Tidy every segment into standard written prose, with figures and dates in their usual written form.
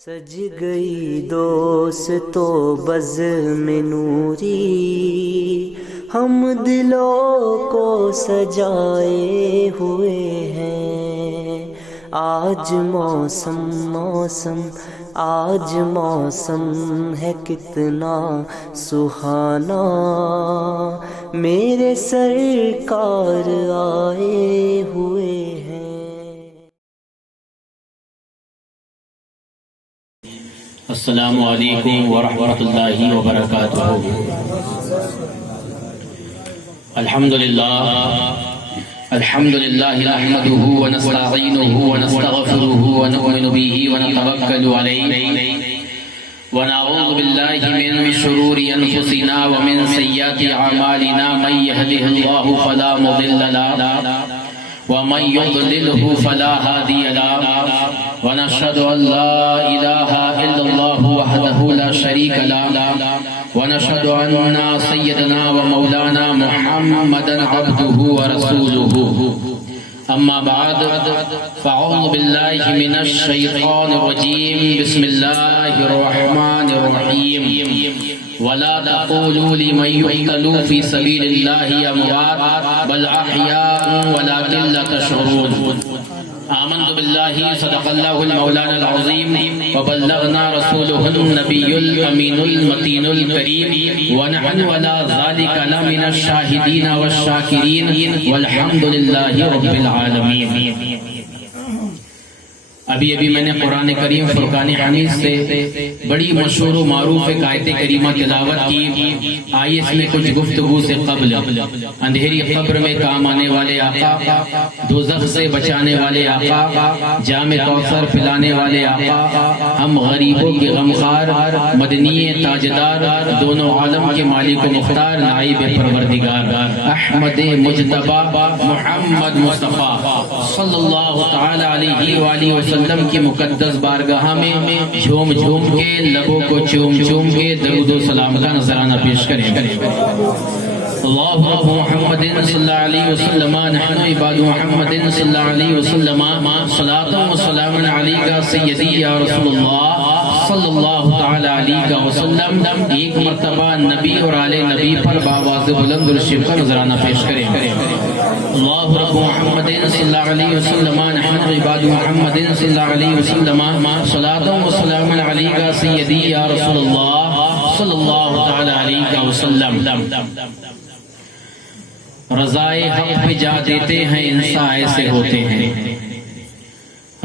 سج گئی دوستو بزم نوری، ہم دلوں کو سجائے ہوئے ہیں۔ آج موسم آج موسم ہے کتنا سہانا، میرے سرکار آئے ہوئے ہیں۔ السلام علیکم ورحمۃ اللہ وبرکاتہ۔ الحمد للہ نحمده ونستعینه ونستغفره ونؤمن به ونتوکل علیہ، ونعوذ باللہ من شرور انفسنا ومن سیئات اعمالنا، من یهده اللہ فلا مضل له ومن يضلله فلا هادي له، ونشهد أن لا إله إلا الله وحده لا شريك له، ونشهد أن سيدنا ومولانا محمدا عبده ورسوله، أما بعد فأعوذ بالله من الشيطان الرجيم، بسم الله الرحمن الرحيم، ولا تقولوا لمن يقتل في سبيل الله أموات بل أحياء ولكن لا تشعرون۔ آمنت بالله صدق الله المولانا العظيم، وبلغنا رسوله النبي الأمين المتين الكريم، ونحن على ذلك لمن الشاهدين والشاكرين، والحمد لله رب العالمين۔ ابھی میں نے قرآن کریم فرقان حمید سے بڑی مشہور و معروف ایک آیت کریمہ تلاوت کی۔ آئیے اس میں کچھ گفتگو سے قبل اندھیری قبر میں کام آنے والے آقا، دوزخ سے بچانے والے آقا، جام کوثر پلانے والے آقا، ہم غریبوں کے غمخوار، مدنی تاجدار، دونوں عالم کے مالک و مختار، نائب پروردگار احمد مجتبی محمد مصطفیٰ صلی اللہ تعالی علیہ وآلہ وسلم کی مقدس بارگاہ میں جھوم جھوم کے، لبوں کو چوم چوم کے درود و سلام کا نذرانہ پیش کریں۔ اللہ رب محمد صلی اللہ علیہ وسلم، نحن عباد محمد صلی اللہ علیہ وسلم، صلاۃ و سلام علیکہ سیدی یا رسول اللہ صلی اللہ تعالی علیہ وسلم۔ ایک مرتبہ نبی اور آل نبی پر باواز بلند الشیف کا نذرانہ پیش کریں۔ اللہ رب محمد صلی اللہ علیہ وسلم، نحن عباد محمد صلی اللہ علیہ وسلم، صلاۃ و سلام علیکہ سیدی یا رسول اللہ صلی اللہ تعالی علیہ وسلم۔ رضائے حق پہ جا دیتے ہیں انسان ایسے ہوتے ہیں،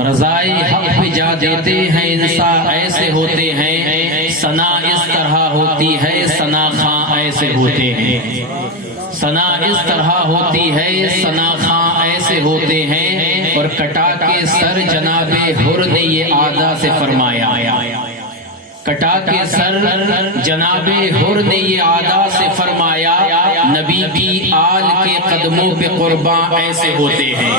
رضائے حق پہ جا دیتے ہیں انسان ایسے ہوتے ہیں، ثنا اس طرح ہوتی ہے ثنا خاں ایسے ہوتے ہیں، ثنا اس طرح ہوتی ہے ثنا خاں ایسے ہوتے ہیں، اور کٹا کے سر جناب حر نے یہ آدھا سے فرمایا، کٹا کے سر جناب حر نے یہ آدھا سے فرمایا، نبی بھی آل کے قدموں پہ قرباں ایسے ہوتے ہیں،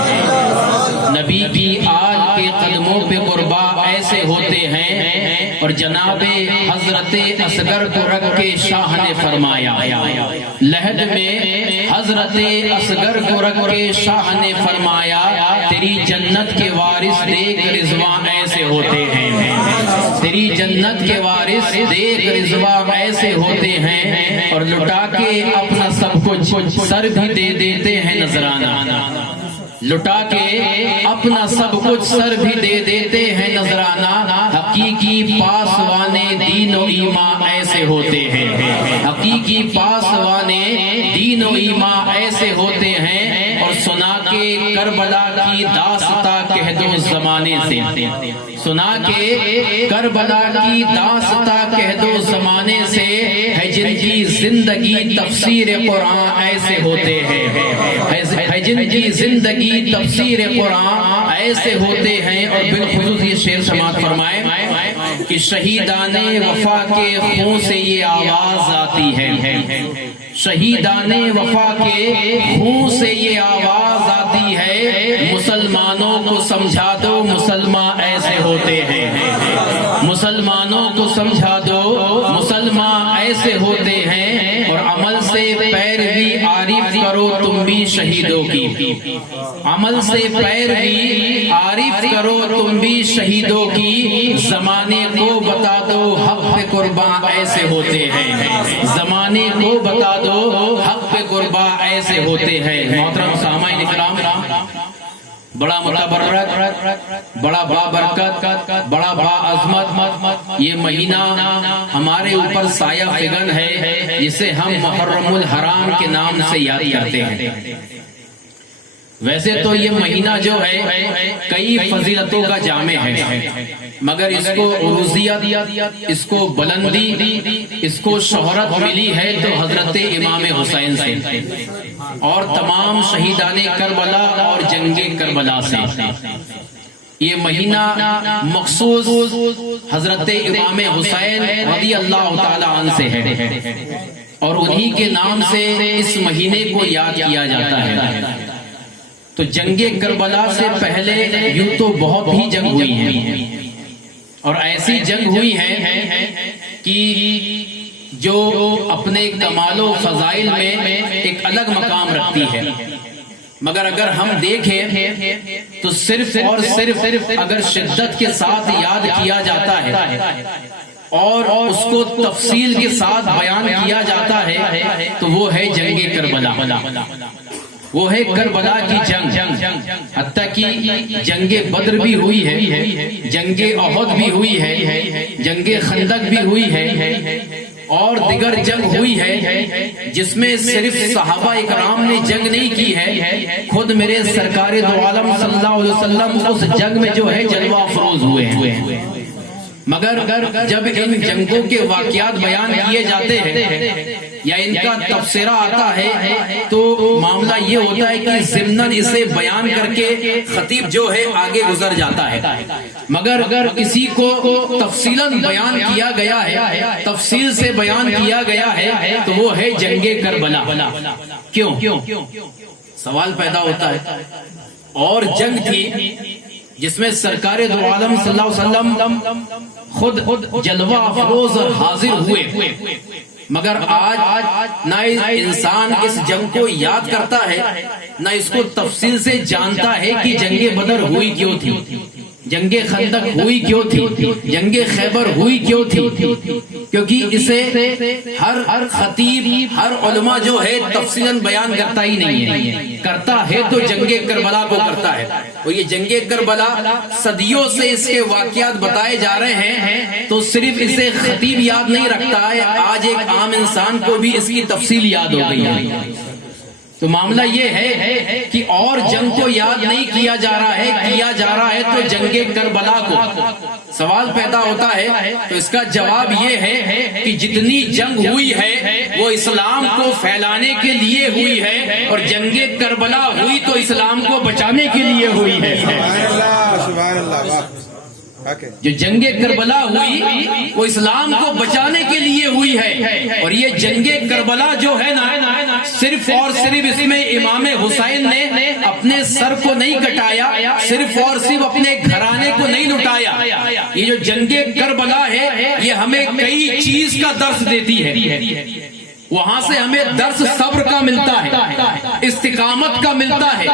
نبی بھی آل کے قدموں پہ قرباں ایسے ہوتے ہیں، اور جناب حضرت اصغر کو رکھ کے شاہ نے فرمایا، لحد میں حضرت اصغر کو رکھ کے شاہ نے فرمایا، تیری جنت کے وارث دیکھ رضوان ایسے ہوتے ہیں، تیری جنت کے وارث دیکھ رضوان ایسے ہوتے ہیں، اور لٹا کے اپنا سب کچھ سر بھی دے دیتے ہیں نذرانہ، لٹا کے اپنا سب کچھ سر بھی دے دیتے ہیں نذرانہ، حقیقی پاسوانے دین و ایمان ایسے ہوتے ہیں، حقیقی پاسوانے دین و ایمان ایسے ہوتے ہیں، اور سنا کے کربلا کی داستاں کہہ دو زمانے سے، سنا کے کربلا کی داستاں کہہ دو زمانے سے، ہے جن کی زندگی تفسیر قرآن ایسے ہوتے ہیں، ہے جن کی زندگی تفسیر قرآن ایسے ہوتے ہیں۔ اور بالخصوص یہ شعر سماعت فرمائے کہ شہیدان وفا کے خون سے یہ آواز آتی ہے، شہیدان وفا کے خون سے یہ آواز آتی ہے، مسلمانوں کو سمجھا دو مسلمان ایسے ہوتے ہیں، مسلمانوں کو سمجھا دو مسلمان ایسے ہوتے ہیں، اور عمل سے پیروی عارف کرو تم بھی شہیدوں کی، عمل سے پیروی عارف کرو تم بھی شہیدوں کی، زمانے کو بتا دو حق پہ قرباں ایسے ہوتے ہیں، زمانے کو بتا دو حق پہ قرباں ایسے ہوتے ہیں۔ محترم سامعین کرام، بڑا متبرک، بڑا بابرکت، بڑا باعظمت یہ مہینہ ہمارے اوپر سایہ فگن ہے، جسے ہم محرم الحرام کے نام سے یاد کرتے ہیں۔ ویسے تو یہ مہینہ جو ہے کئی فضیلتوں کا جامع ہے، مگر اس کو عروضیت، اس کو بلندی، اس کو شہرت ملی ہے تو حضرت امام حسین سے اور تمام شہیدان کربلا اور جنگ کربلا سے۔ یہ مہینہ مخصوص حضرت امام حسین رضی اللہ تعالی عنہ سے ہے، اور انہی کے نام سے اس مہینے کو یاد کیا جاتا ہے۔ تو جنگ کربلا سے پہلے یوں تو بہت ہی جنگ ہوئی ہیں، اور ایسی جنگ ہوئی ہے کہ جو اپنے کمال و فضائل میں ایک الگ مقام رکھتی ہے، مگر اگر ہم دیکھیں تو صرف اور صرف اگر شدت کے ساتھ یاد کیا جاتا ہے اور اس کو تفصیل کے ساتھ بیان کیا جاتا ہے تو وہ ہے جنگ کربلا، وہ ہے کربلا کی جنگ۔ حتیٰ کہ جنگ بدر بھی ہوئی ہے، جنگ احد بھی ہوئی ہے، جنگ خندق بھی ہوئی ہے، اور دیگر جنگ ہوئی ہے جس میں صرف صحابہ اکرام نے جنگ نہیں کی ہے، خود میرے سرکار دو عالم صلی اللہ علیہ وسلم اس جنگ میں جو ہے جلوہ افروز ہوئے ہیں۔ مگر جب ان جنگوں کے واقعات بیان کیے جاتے ہیں یا ان کا تبصرہ آتا ہے تو معاملہ یہ ہوتا ہے کہ ضمناً اسے بیان کر کے خطیب جو ہے آگے گزر جاتا ہے، مگر اگر کسی کو تفصیلاً بیان کیا گیا ہے، تفصیل سے بیان کیا گیا ہے تو وہ ہے جنگ کربلا۔ کیوں؟ سوال پیدا ہوتا ہے۔ اور جنگ تھی جس میں سرکار دو عالم صلی اللہ علیہ وسلم خود جلوہ افروز اور حاضر ہوئے، مگر آج نہ انسان اس جنگ کو یاد کرتا ہے، نہ اس کو تفصیل سے جانتا ہے کہ جنگ بدر ہوئی کیوں تھی، جنگ خندق ہوئی کیوں تھی، جنگ خیبر ہوئی کیوں تھی، کیونکہ اسے ہر خطیب، ہر علماء جو ہے تفصیلاً بیان کرتا ہی نہیں ہے، کرتا ہے تو جنگ کربلا کو کرتا ہے۔ اور یہ جنگ کربلا صدیوں سے اس کے واقعات بتائے جا رہے ہیں، تو صرف اسے خطیب یاد نہیں رکھتا ہے، آج ایک عام انسان کو بھی اس کی تفصیل یاد ہو گئی ہے۔ تو معاملہ یہ ہے کہ اور جنگ کو یاد نہیں کیا جا رہا ہے، کیا جا رہا ہے تو جنگ کربلا کو۔ سوال پیدا ہوتا ہے تو اس کا جواب یہ ہے کہ جتنی جنگ ہوئی ہے وہ اسلام کو پھیلانے کے لیے ہوئی ہے، اور جنگ کربلا ہوئی تو اسلام کو بچانے کے لیے ہوئی ہے۔ سبحان اللہ۔ جو جنگ کربلا ہوئی وہ اسلام کو بچانے کے لیے ہوئی ہے، اور یہ جنگ کربلا جو ہے نا صرف اور صرف اس میں امام حسین نے اپنے سر کو نہیں کٹایا، صرف اور صرف اپنے گھرانے کو نہیں لٹایا۔ یہ جو جنگ کربلا ہے یہ ہمیں کئی چیز کا درس دیتی ہے۔ وہاں سے ہمیں درس صبر کا ملتا ہے، استقامت کا ملتا ہے،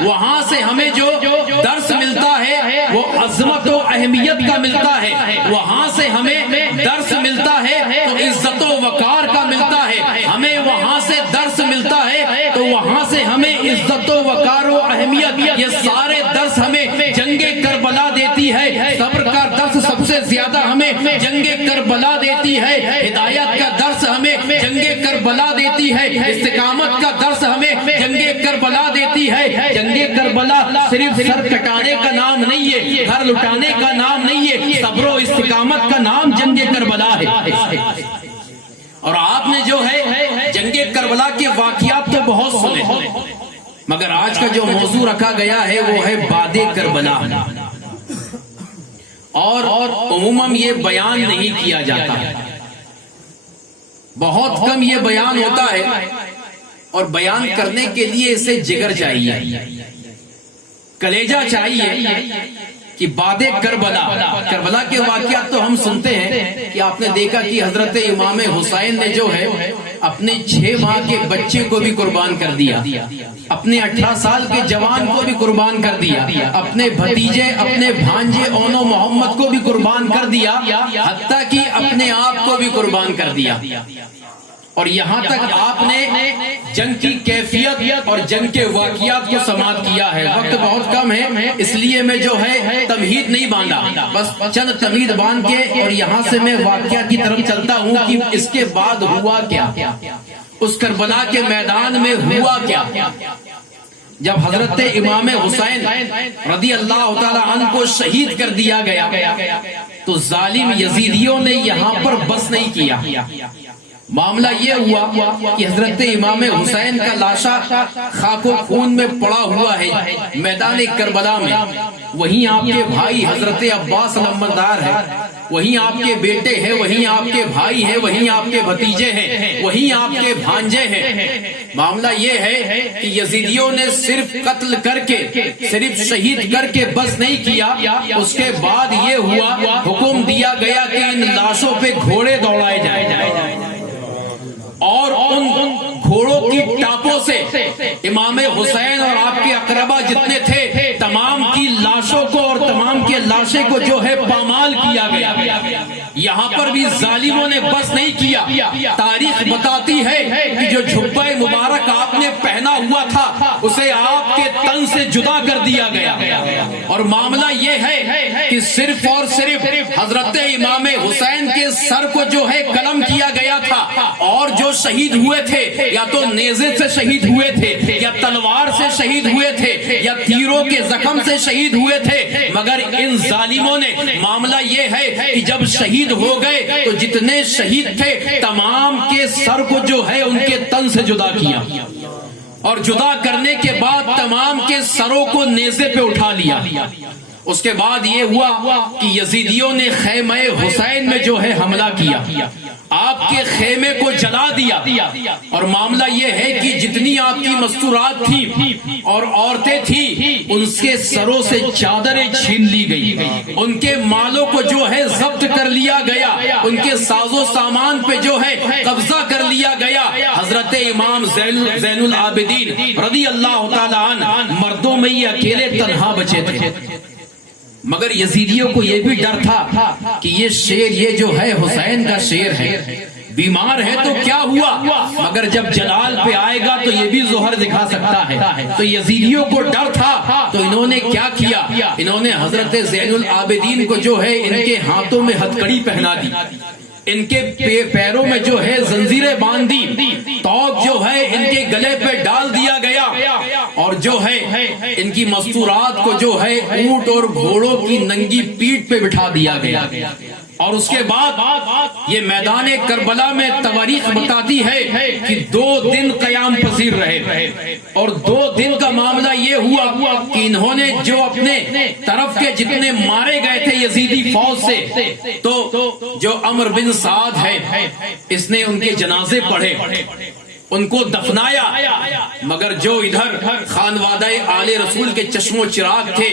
وہاں سے ہمیں جو درس ملتا ہے وہ عظمت و اہمیت کا ملتا ہے، وہاں سے ہمیں درس ملتا ہے تو عزت و وقار کا ملتا ہے، ہمیں وہاں سے درس ملتا ہے تو وہاں سے ہمیں عزت و وقار و اہمیت، یہ سارے درس ہمیں جنگ کربلا دیتی ہے۔ صبر کا درس سب سے زیادہ ہمیں جنگ کربلا دیتی ہے، ہدایت کا درس ہمیں جنگ کربلا دیتی ہے، استقامت کا درس ہمیں جنگ کربلا دیتی ہے۔ جنگ کربلا صرف سر کٹانے کا نام نہیں ہے، گھر لٹانے کا نام نہیں ہے، صبر و استقامت کا نام جنگ کربلا ہے۔ اور آپ نے جو ہے جنگ کربلا کے واقعات تو بہت سنے، مگر آج کا جو موضوع رکھا گیا ہے وہ ہے باد کربلا، اور عموماً یہ بیان نہیں کیا جاتا، بہت کم یہ بیان ہوتا ہے، اور بیان کرنے کے لیے اسے جگر چاہیے، کلیجہ چاہیے کہ باد کربلا کے واقعات تو ہم سنتے ہیں کہ آپ نے دیکھا کہ حضرت امام حسین نے جو ہے اپنے 6 ماہ کے بچے کو بھی قربان کر دیا، اپنے 18 سال کے جوان کو بھی قربان کر دیا، اپنے بھتیجے اپنے بھانجے اونو محمد کو بھی قربان کر دیا، حتیٰ کہ اپنے آپ کو بھی قربان کر دیا۔ اور یہاں تک آپ نے جنگ کی کیفیت اور جنگ کے واقعات کو سماعت کیا ہے۔ وقت بہت کم ہے، اس لیے میں جو ہے تمہید نہیں باندھا، بس چند تمہید باندھ کے اور یہاں سے میں واقعہ کی طرف چلتا ہوں کہ اس کے بعد ہوا کیا، اس کربلا کے میدان میں ہوا کیا۔ جب حضرت امام حسین رضی اللہ تعالی عنہ کو شہید کر دیا گیا تو ظالم یزیدیوں نے یہاں پر بس نہیں کیا۔ معاملہ یہ ہوا کہ حضرت امام حسین کا لاشا خاک و خون میں پڑا ہوا ہے میدان کربلا میں، وہیں آپ کے بھائی حضرت عباس علمبردار ہے، وہیں آپ کے بیٹے ہیں، وہیں آپ کے بھائی ہیں، وہیں آپ کے بھتیجے ہیں، وہیں آپ کے بھانجے ہیں۔ معاملہ یہ ہے کہ یزیدیوں نے صرف قتل کر کے، صرف شہید کر کے بس نہیں کیا، اس کے بعد یہ ہوا، حکم دیا گیا کہ ان لاشوں پہ گھوڑے دوڑائے جائیں اور ان گھوڑوں کی ٹاپوں سے امام حسین اور آپ کے اقربا جتنے تھے تمام کی لاشوں کو اور تمام کے لاشیں کو جو ہے پامال کیا گیا۔ یہاں پر بھی ظالموں نے بس نہیں کیا۔ تاریخ بتاتی ہے کہ جو جھبہ مبارک آپ نے پہنا ہوا تھا اسے آپ کے تن سے جدا کر دیا گیا، اور معاملہ یہ ہے کہ صرف اور صرف حضرت امام حسین کے سر کو جو ہے قلم کیا گیا تھا، اور جو شہید ہوئے تھے یا تو نیزے سے شہید ہوئے تھے یا تلوار سے شہید ہوئے تھے یا تیروں کے زخم سے شہید ہوئے تھے، مگر ان ظالموں نے معاملہ یہ ہے کہ جب شہید ہو گئے تو جتنے شہید تھے تمام کے سر کو جو ہے ان کے تن سے جدا کیا، اور جدا کرنے کے بعد تمام کے سروں کو نیزے پہ اٹھا لیا۔ اس کے بعد یہ ہوا کہ یزیدیوں نے خیمہ حسین میں جو ہے حملہ کیا، آپ کے خیمے کو جلا دیا، اور معاملہ یہ ہے کہ جتنی آپ کی مستورات تھی اور عورتیں تھی ان کے سروں سے چادریں چھین لی گئی، ان کے مالوں کو جو ہے ضبط کر لیا گیا، ان کے ساز و سامان پہ جو ہے قبضہ کر لیا گیا۔ حضرت امام زین العابدین رضی اللہ تعالی عنہ مردوں میں یہ اکیلے تنہا بچے تھے، مگر یزیدیوں کو یہ بھی ڈر تھا کہ یہ شیر یہ جو ہے حسین کا شیر ہے، بیمار ہے تو کیا ہوا، مگر جب جلال پہ آئے گا تو یہ بھی ظہر دکھا سکتا ہے۔ تو یزیدیوں کو ڈر تھا، تو انہوں نے کیا کیا، انہوں نے حضرت زین العابدین کو جو ہے ان کے ہاتھوں میں ہتھکڑی پہنا دی، ان کے پیروں میں جو ہے زنجیریں باندھ دی، توق جو ہے ان کے گلے پہ ڈال دیا گیا، اور جو ہے ان کی مستورات کو جو ہے اونٹ اور گھوڑوں کی ننگی پیٹھ پہ بٹھا دیا گیا۔ اور اس کے بعد یہ میدان کربلا میں تواریخ بتاتی ہے کہ 2 دن قیام پذیر رہے، اور 2 دن کا معاملہ یہ ہوا کہ انہوں نے جو اپنے طرف کے جتنے مارے گئے تھے یزیدی فوج سے، تو جو عمر بن سعد ہے اس نے ان کے جنازے پڑھے، ان کو دفنایا، مگر جو ادھر خانوادہ آل رسول کے چشم و چراغ تھے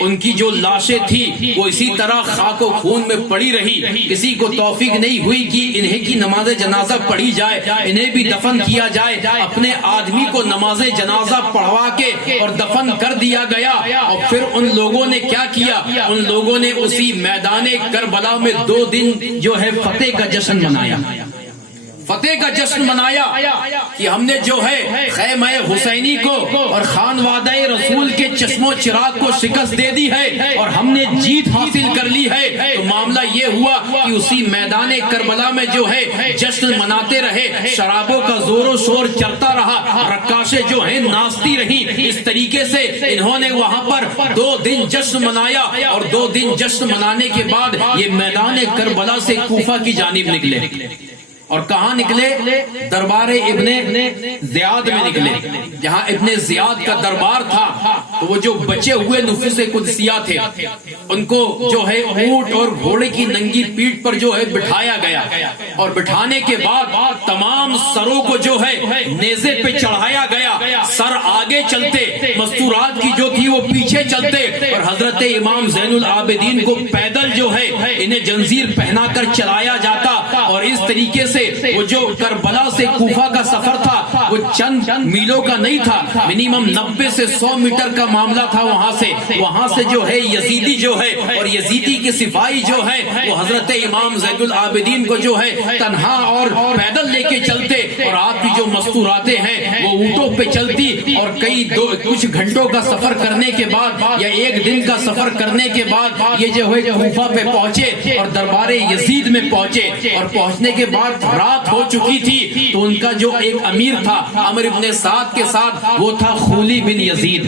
ان کی جو لاشیں تھی وہ اسی طرح خاک و خون میں پڑی رہی۔ کسی کو توفیق نہیں ہوئی کہ انہیں کی نماز جنازہ پڑھی جائے، انہیں بھی دفن کیا جائے۔ اپنے آدمی کو نماز جنازہ پڑھوا کے اور دفن کر دیا گیا، اور پھر ان لوگوں نے کیا کیا، ان لوگوں نے اسی میدان کربلا میں 2 دن جو ہے فتح کا جشن منایا، فتح کا جشن منایا کہ ہم نے جو ہے خیمہ حسینی کو اور خانوادہ رسول کے چشم و چراغ کو شکست دے دی ہے اور ہم نے جیت حاصل کر لی ہے۔ تو معاملہ یہ ہوا کہ اسی میدان کربلا میں جو ہے جشن مناتے رہے، شرابوں کا زور و شور چلتا رہا، رقاصیں جو ہیں ناچتی رہی، اس طریقے سے انہوں نے وہاں پر 2 دن جشن منایا، اور 2 دن جشن منانے کے بعد یہ میدان کربلا سے کوفہ کی جانب نکلے، اور کہاں نکلے؟ دربار ابن زیاد میں نکلے، جہاں ابن زیاد کا دربار تھا۔ تو وہ جو بچے ہوئے نفوس قدسیہ تھے ان کو جو ہے اونٹ اور گھوڑے کی ننگی پیٹھ پر جو ہے بٹھایا گیا، اور بٹھانے کے بعد تمام سروں کو جو ہے نیزے پہ چڑھایا گیا، سر آگے چلتے، مستورات کی جو تھی وہ پیچھے چلتے، اور حضرت امام زین العابدین کو پیدل جو ہے انہیں جنزیر پہنا کر چلایا جاتا، اور اس طریقے سے وہ جو کربلا سے کوفہ کا سفر تھا وہ چند میلوں کا نہیں تھا، منیمم 90 سے 100 میٹر کا معاملہ تھا۔ وہاں سے جو ہے یزیدی جو ہے اور یزیدی کے سپاہی جو ہے وہ حضرت امام زین العابدین کو جو ہے تنہا اور پیدل لے کے چلتے، اور آپ کی جو مستوراتیں ہیں وہ اونٹوں پہ چلتی، اور کچھ گھنٹوں کا سفر کرنے کے بعد یا ایک دن کا سفر کرنے کے بعد یہ جو ہے کوفہ پہ پہنچے اور دربار یزید میں پہنچے، اور پہنچنے کے بعد رات ہو چکی تھی۔ تو ان کا جو ایک امیر تھا عمرو بن سعد کے ساتھ، وہ تھا خولی بن یزید،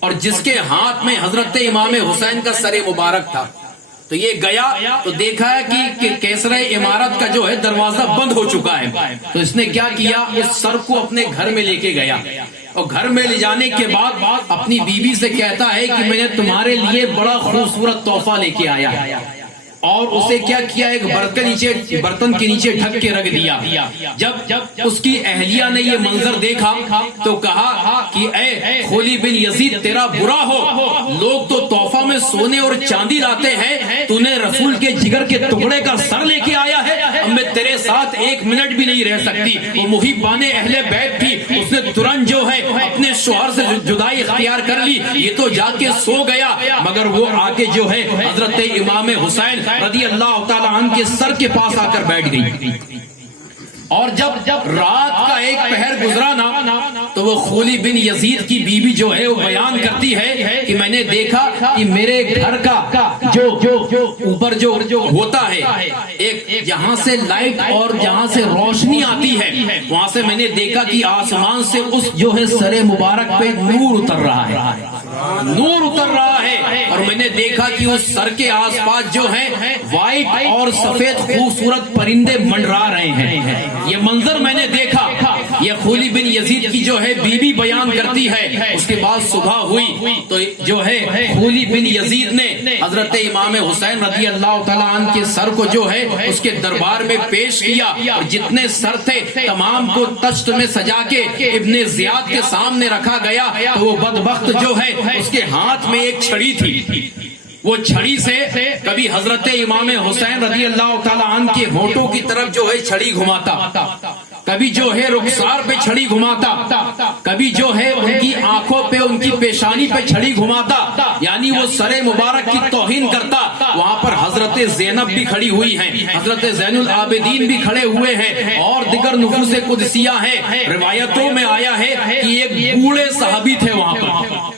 اور جس کے ہاتھ میں حضرت امام حسین کا سر مبارک تھا۔ تو یہ گیا تو دیکھا ہے کہ کیسرہ عمارت کا جو ہے دروازہ بند ہو چکا ہے، تو اس نے کیا کیا، اس سر کو اپنے گھر میں لے کے گیا، اور گھر میں لے جانے کے بعد اپنی بیوی سے کہتا ہے کہ میں نے تمہارے لیے بڑا خوبصورت تحفہ لے کے آیا ہے، اور اسے کیا کیا، ایک برتن کے نیچے ڈھک کے رکھ دیا۔ جب اس کی اہلیہ نے یہ منظر دیکھا تو کہا کہ اے خولی بن یزید، تیرا برا ہو، لوگ تو تحفہ میں سونے اور چاندی لاتے ہیں، تو نے رسول کے جگر کے ٹکڑے کا سر لے کے آیا ہے، اب میں تیرے ساتھ ایک منٹ بھی نہیں رہ سکتی۔ وہ محبان اہل بیت تھی، اس نے ترنت جو ہے اپنے شوہر سے جدائی اختیار کر لی، یہ تو جا کے سو گیا، مگر وہ آگے جو ہے حضرت امام حسین رضی اللہ تعالی عنہ کے سر کے پاس آ کر بیٹھ گئی، اور جب رات کا ایک پہر گزرا نا تو وہ خولی بن یزید کی بیوی جو ہے وہ بیان کرتی ہے کہ میں نے دیکھا کہ میرے گھر کا جو اوپر جو ہوتا ہے ایک جہاں سے لائٹ اور جہاں سے روشنی آتی ہے، وہاں سے میں نے دیکھا کہ آسمان سے اس جو ہے سر مبارک پہ نور اتر رہا ہے، اور میں نے دیکھا کہ اس سر کے آس پاس جو ہے وائٹ اور سفید خوبصورت پرندے منڈرا رہے ہیں۔ یہ منظر میں نے دیکھا، یہ خولی بن یزید کی جو ہے بیوی بیان کرتی ہے۔ اس کے بعد صبح ہوئی تو جو ہے خولی بن یزید نے حضرت امام حسین رضی اللہ تعالیٰ عنہ کے سر کو جو ہے اس کے دربار میں پیش کیا، اور جتنے سر تھے تمام کو تشت میں سجا کے ابن زیاد کے سامنے رکھا گیا، تو وہ بدبخت جو ہے اس کے ہاتھ میں ایک چھڑی تھی، وہ چھڑی سے کبھی حضرت امام حسین رضی اللہ تعالیٰ عنہ کے ہونٹوں کی طرف جو ہے چھڑی گھماتا، کبھی جو ہے رخسار پہ چھڑی گھماتا، کبھی جو ہے ان کی آنکھوں پہ ان کی پیشانی پہ چھڑی گھماتا، یعنی وہ سر مبارک کی توہین کرتا۔ وہاں پر حضرت زینب بھی کھڑی ہوئی ہیں، حضرت زین العابدین بھی کھڑے ہوئے ہیں، اور دیگر نفوس قدسیہ ہیں۔ روایتوں میں آیا ہے کہ ایک بوڑھے صحابی تھے وہاں پر،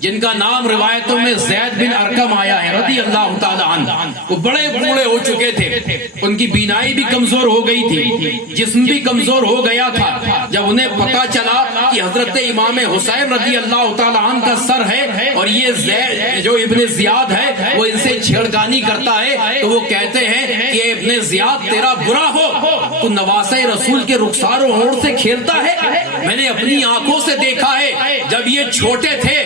جن کا نام روایتوں میں زید بن ارقم آیا ہے رضی اللہ تعالی عنہ۔ وہ بڑے بوڑھے ہو چکے تھے، ان کی بینائی بھی کمزور ہو گئی تھی، جسم بھی کمزور ہو گیا تھا۔ جب انہیں پتا چلا کہ حضرت امام حسین رضی اللہ تعالی عنہ کا سر ہے اور یہ زید جو ابن زیاد ہے وہ ان سے چھیڑخانی کرتا ہے، تو وہ کہتے ہیں کہ ابن زیاد تیرا برا ہو، تو نواسہ رسول کے رخسار و ہونٹ سے کھیلتا ہے۔ میں نے اپنی آنکھوں سے دیکھا ہے جب یہ چھوٹے تھے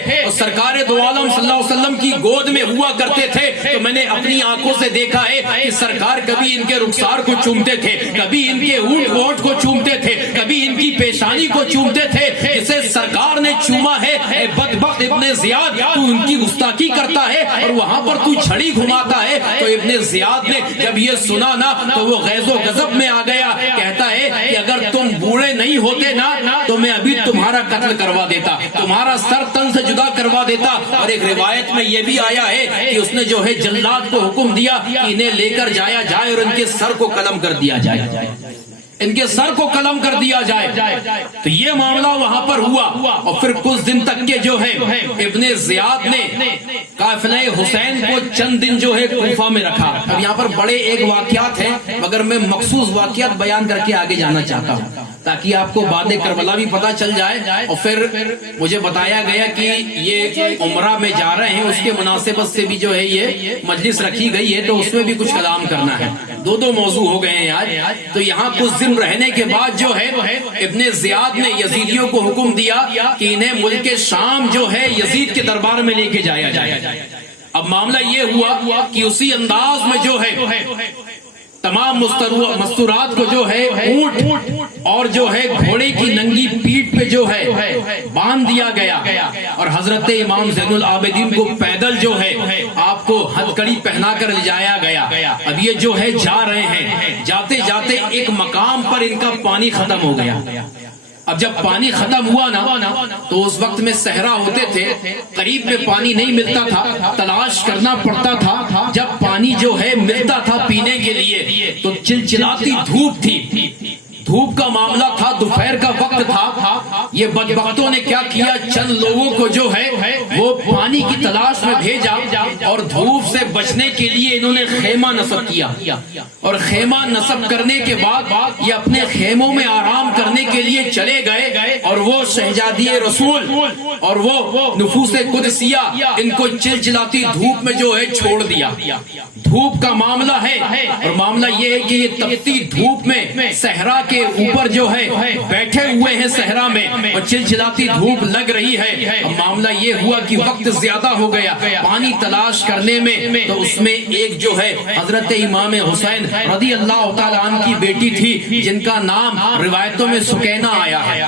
سرکار دو عالم صلی اللہ علیہ وسلم کی گود میں ہوا کرتے تھے، تو میں نے اپنی آنکھوں سے دیکھا ہے کہ سرکار کبھی ان کے رخسار کو چومتے تھے، کبھی ان کے ہونٹ کو چومتے تھے، کبھی ان کی پیشانی کو چومتے تھے، جسے سرکار نے چوما ہے۔ اے بدبخت ابن زیاد، تو ان کی گستاخی کرتا ہے اور وہاں پر تو چھڑی گھماتا ہے۔ تو ابن زیاد نے جب یہ سنا نا تو وہ غیظ و غضب میں آ گیا، کہتا ہے کہ اگر تم بوڑھے نہیں ہوتے نا تو میں ابھی تمہارا قتل کروا دیتا، تمہارا سر تن سے جدا کروا دیتا۔ اور ایک روایت میں یہ بھی آیا ہے کہ اس نے جو ہے جلاد کو حکم دیا کہ انہیں لے کر جایا جائے اور ان کے سر کو قلم کر دیا جائے، ان کے سر کو قلم کر دیا جائے۔ تو یہ معاملہ وہاں پر ہوا، اور پھر کچھ دن تک کے جو ہے ابن زیاد نے قافلہ حسین کو چند دن جو ہے کوفہ میں رکھا۔ اب یہاں پر بڑے ایک واقعات ہیں، مگر میں مخصوص واقعات بیان کر کے آگے جانا چاہتا ہوں تاکہ آپ کو بعد کربلا بھی پتا چل جائے۔ اور پھر مجھے بتایا گیا کہ یہ عمرہ میں جا رہے ہیں، اس کے مناسبت سے بھی جو ہے یہ مجلس رکھی گئی ہے، تو اس میں بھی کچھ کلام کرنا ہے۔ دو موضوع ہو گئے ہیں آج۔ تو یہاں کچھ دن رہنے کے بعد جو ہے ابن زیاد نے یزیدیوں کو حکم دیا کہ انہیں ملک شام جو ہے یزید کے دربار میں لے کے جایا جائے۔ اب معاملہ یہ ہوا کہ اسی انداز میں جو ہے تمام مستورات کو جو ہے اونٹ اور جو ہے گھوڑے کی ننگی پیٹھ پہ جو ہے باندھ دیا گیا، اور حضرت امام زین العابدین کو پیدل جو ہے آپ کو ہتھکڑی پہنا کر لے جایا گیا۔ اب یہ جو ہے جا رہے ہیں، جاتے جاتے ایک مقام پر ان کا پانی ختم ہو گیا۔ اب جب پانی ختم ہوا نا تو اس وقت میں صحرا ہوتے تھے، قریب میں پانی نہیں ملتا تھا، تلاش کرنا پڑتا تھا۔ جب پانی جو ہے ملتا تھا پینے کے لیے تو چلچلاتی دھوپ تھی، دھوپ کا معاملہ تھا، دوپہر کا وقت تھا۔ یہ بدبختوں نے کیا کیا، چند لوگوں کو جو ہے وہ پانی کی تلاش میں بھیجا، اور دھوپ سے بچنے کے لیے انہوں نے خیمہ نصب کیا، اور خیمہ نصب کرنے کے بعد یہ اپنے خیموں میں آرام کرنے کے لیے چلے گئے، اور وہ شہزادی رسول اور وہ نفوس قدسیہ ان کو چلچلاتی دھوپ میں جو ہے چھوڑ دیا۔ دھوپ کا معاملہ ہے، اور معاملہ یہ ہے کہ یہ تپتی دھوپ میں صحرا کے اوپر جو ہے بیٹھے ہوئے ہیں صحرا میں، اور چلچلاتی دھوپ لگ رہی ہے۔ معاملہ یہ ہوا کہ وقت زیادہ ہو گیا پانی تلاش کرنے میں، تو اس میں ایک جو ہے حضرت امام حسین رضی اللہ تعالی عنہ کی بیٹی تھی، جن کا نام روایتوں میں سکینہ آیا ہے۔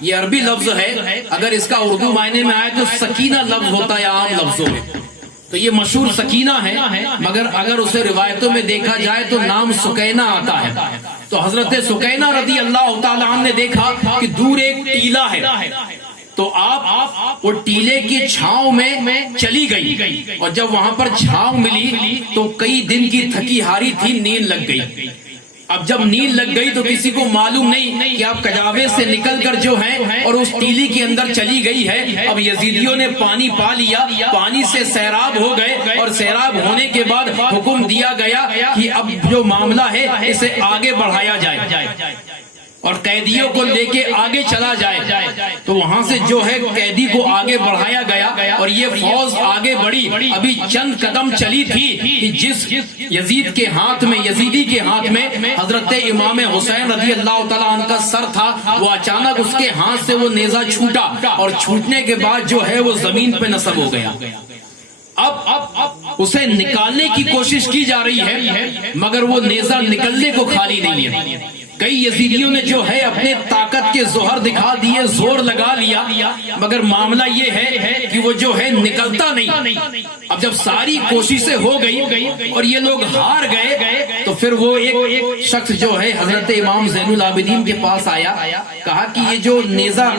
یہ عربی لفظ ہے، اگر اس کا اردو معنی میں آئے تو سکینہ لفظ ہوتا ہے عام لفظوں میں، تو یہ مشہور سکینہ ہے، مگر اگر اسے روایتوں میں دیکھا جائے تو نام سکینہ آتا ہے۔ تو حضرت سکینہ رضی اللہ تعالی عنہ نے دیکھا کہ دور ایک ٹیلا ہے، تو آپ وہ ٹیلے کی چھاؤں میں چلی گئی، اور جب وہاں پر چھاؤں ملی تو کئی دن کی تھکی ہاری تھی، نیند لگ گئی۔ اب جب نیند لگ گئی تو کسی کو معلوم نہیں کہ آپ کجاوے سے نکل کر جو ہے اور اس ٹیلی کے اندر چلی گئی ہے۔ اب یزیدیوں نے پانی پا لیا، پانی سے سیراب ہو گئے، اور سیراب ہونے کے بعد حکم دیا گیا کہ اب جو معاملہ ہے اسے آگے بڑھایا جائے، اور قیدیوں کو لے کے آگے چلا جائے۔ تو وہاں سے جو ہے قیدی کو آگے بڑھایا گیا، اور یہ فوج آگے بڑھی، ابھی چند قدم چلی تھی کہ جس یزید کے ہاتھ میں، یزیدی کے ہاتھ میں حضرت امام حسین رضی اللہ تعالیٰ عنہ کا سر تھا، وہ اچانک اس کے ہاتھ سے وہ نیزہ چھوٹا، اور چھوٹنے کے بعد جو ہے وہ زمین پہ نصب ہو گیا۔ اب اسے نکالنے کی کوشش کی جا رہی ہے، مگر وہ نیزہ نکلنے کو خالی نہیں ہے۔ کئی یزیدیوں نے جو ہے اپنے طاقت کے ظہر دکھا دیے، زور لگا لیا، مگر معاملہ یہ ہے کہ وہ جو ہے نکلتا نہیں۔ اب جب ساری کوششیں ہو گئی اور یہ لوگ ہار گئے، تو پھر وہ ایک شخص جو ہے حضرت امام زین العابدین کے پاس آیا، کہا کہ یہ جو نیزہ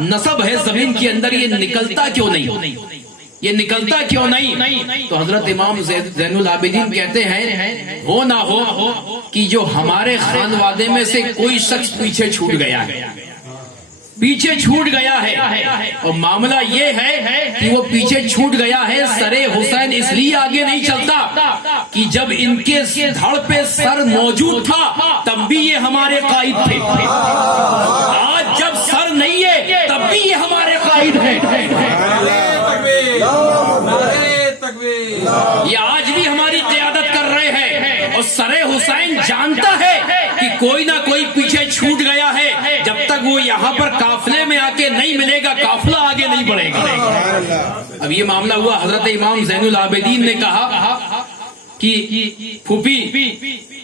نصب ہے زمین کے اندر، یہ نکلتا کیوں نہیں، یہ نکلتا کیوں نہیں؟ تو حضرت امام زین العابدین کہتے ہیں، ہو نہ ہو کہ جو ہمارے خانوادے میں سے کوئی شخص پیچھے چھوٹ گیا ہے، پیچھے چھوٹ گیا ہے، اور معاملہ یہ ہے کہ وہ پیچھے چھوٹ گیا ہے۔ سر حسین اس لیے آگے نہیں چلتا کہ جب ان کے دھڑ پہ سر موجود تھا تب بھی یہ ہمارے قائد تھے، آج جب سر نہیں ہے تب بھی یہ ہمارے قائد ہیں، یہ آج بھی ہماری قیادت کر رہے ہیں۔ اور سر حسین جانتا ہے کہ کوئی نہ کوئی پیچھے چھوٹ گیا ہے، جب تک وہ یہاں پر قافلے میں آ کے نہیں ملے گا قافلہ آگے نہیں بڑھے گا۔ اب یہ معاملہ ہوا، حضرت امام زین العابدین نے کہا کہ پھوپھی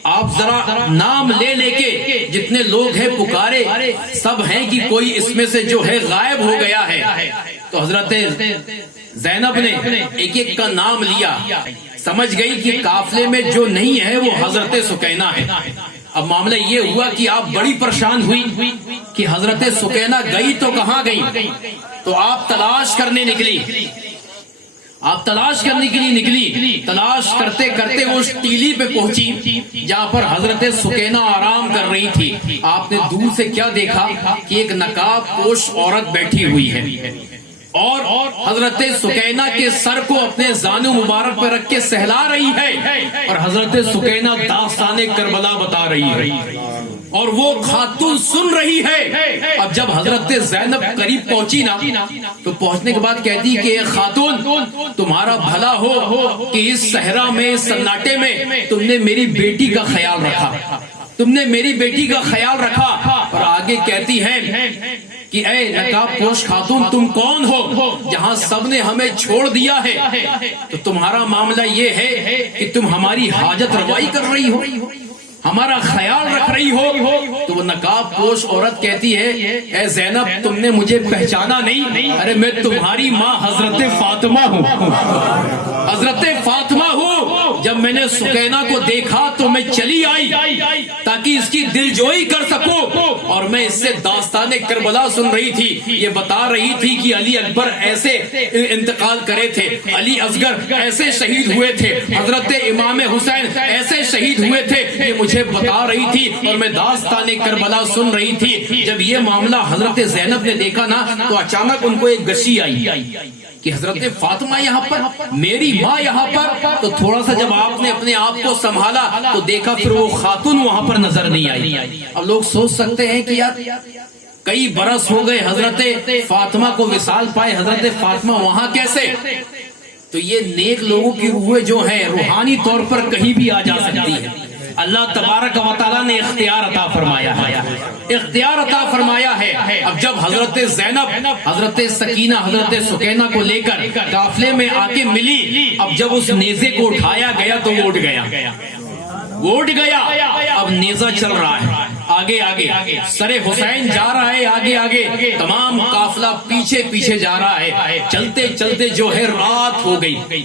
آپ ذرا نام لے لے کے جتنے لوگ ہیں پکارے، سب ہیں کہ کوئی اس میں سے جو ہے غائب ہو گیا ہے۔ تو حضرت زینب نے ایک ایک کا نام لیا، سمجھ گئی کہ قافلے میں جو نہیں ہے وہ حضرت سکینہ ہے۔ اب معاملہ یہ ہوا کہ آپ بڑی پریشان ہوئی کہ حضرت سکینہ گئی تو کہاں گئی، تو آپ تلاش کرنے نکلی، آپ تلاش کرنے کے لیے نکلی، تلاش کرتے کرتے وہ اس ٹیلی پہ پہنچی جہاں پر حضرت سکینہ آرام کر رہی تھی۔ آپ نے دور سے کیا دیکھا کہ ایک نقاب پوش عورت بیٹھی ہوئی ہے، اور حضرت سکینہ کے سر کو اپنے زانو مبارک پر رکھ کے سہلا رہی ہے، اور حضرت سکینہ داستان کربلا بتا رہی ہے، اور وہ خاتون سن رہی ہے۔ اب جب حضرت زینب قریب پہنچی نا، تو پہنچنے کے بعد کہتی کہ اے خاتون، تمہارا بھلا ہو کہ اس صحرا میں، اس سناٹے میں تم نے میری بیٹی کا خیال رکھا، تم نے میری بیٹی کا خیال رکھا۔ اور آگے کہتی ہے کہ اے نقاب پوش خاتون، تم کون ہو جہاں سب نے ہمیں چھوڑ دیا ہے، تو تمہارا معاملہ یہ ہے کہ تم ہماری حاجت روائی کر رہی ہو۔ ہمارا خیال رکھ رہی ہو، تو وہ نقاب پوش عورت کہتی ہے اے زینب تم نے مجھے پہچانا نہیں؟ ارے میں تمہاری ماں حضرت فاطمہ ہوں، حضرت فاطمہ ہوں۔ جب میں نے سکینہ کو دیکھا تو میں چلی آئی تاکہ اس کی دل جوئی کر سکوں، اور میں اس سے داستان کربلا سن رہی تھی۔ یہ بتا رہی تھی کہ علی اکبر ایسے انتقال کرے تھے، علی اصغر ایسے شہید ہوئے تھے، حضرت امام حسین ایسے شہید ہوئے تھے، یہ مجھے بتا رہی تھی اور میں داستان کربلا سن رہی تھی۔ جب یہ معاملہ حضرت زینب نے دیکھا نا تو اچانک ان کو ایک گشی آئی کہ حضرت فاطمہ یہاں پر، میری ماں یہاں پر۔ تو تھوڑا سا جب آپ نے اپنے آپ کو سنبھالا تو دیکھا پھر وہ خاتون وہاں پر نظر نہیں آئی۔ اب لوگ سوچ سکتے ہیں کہ یار کئی برس ہو گئے حضرت فاطمہ کو وصال پائے، حضرت فاطمہ وہاں کیسے؟ تو یہ نیک لوگوں کی روحیں جو ہیں روحانی طور پر کہیں بھی آ جا سکتی ہے۔ اللہ تبارک و تعالیٰ نے اختیار عطا فرمایا ہے، اختیار عطا فرمایا ہے۔ اب جب حضرت زینب حضرت سکینہ حضرت سکینہ کو لے کر قافلے میں آ کے ملی، اب جب اس نیزے کو اٹھایا گیا تو وہ اٹھ گیا، وہ اٹھ گیا۔ اب نیزہ چل رہا ہے آگے آگے، سر حسین جا رہا ہے آگے آگے، تمام قافلہ پیچھے پیچھے جا رہا ہے۔ چلتے چلتے جو ہے رات ہو گئی،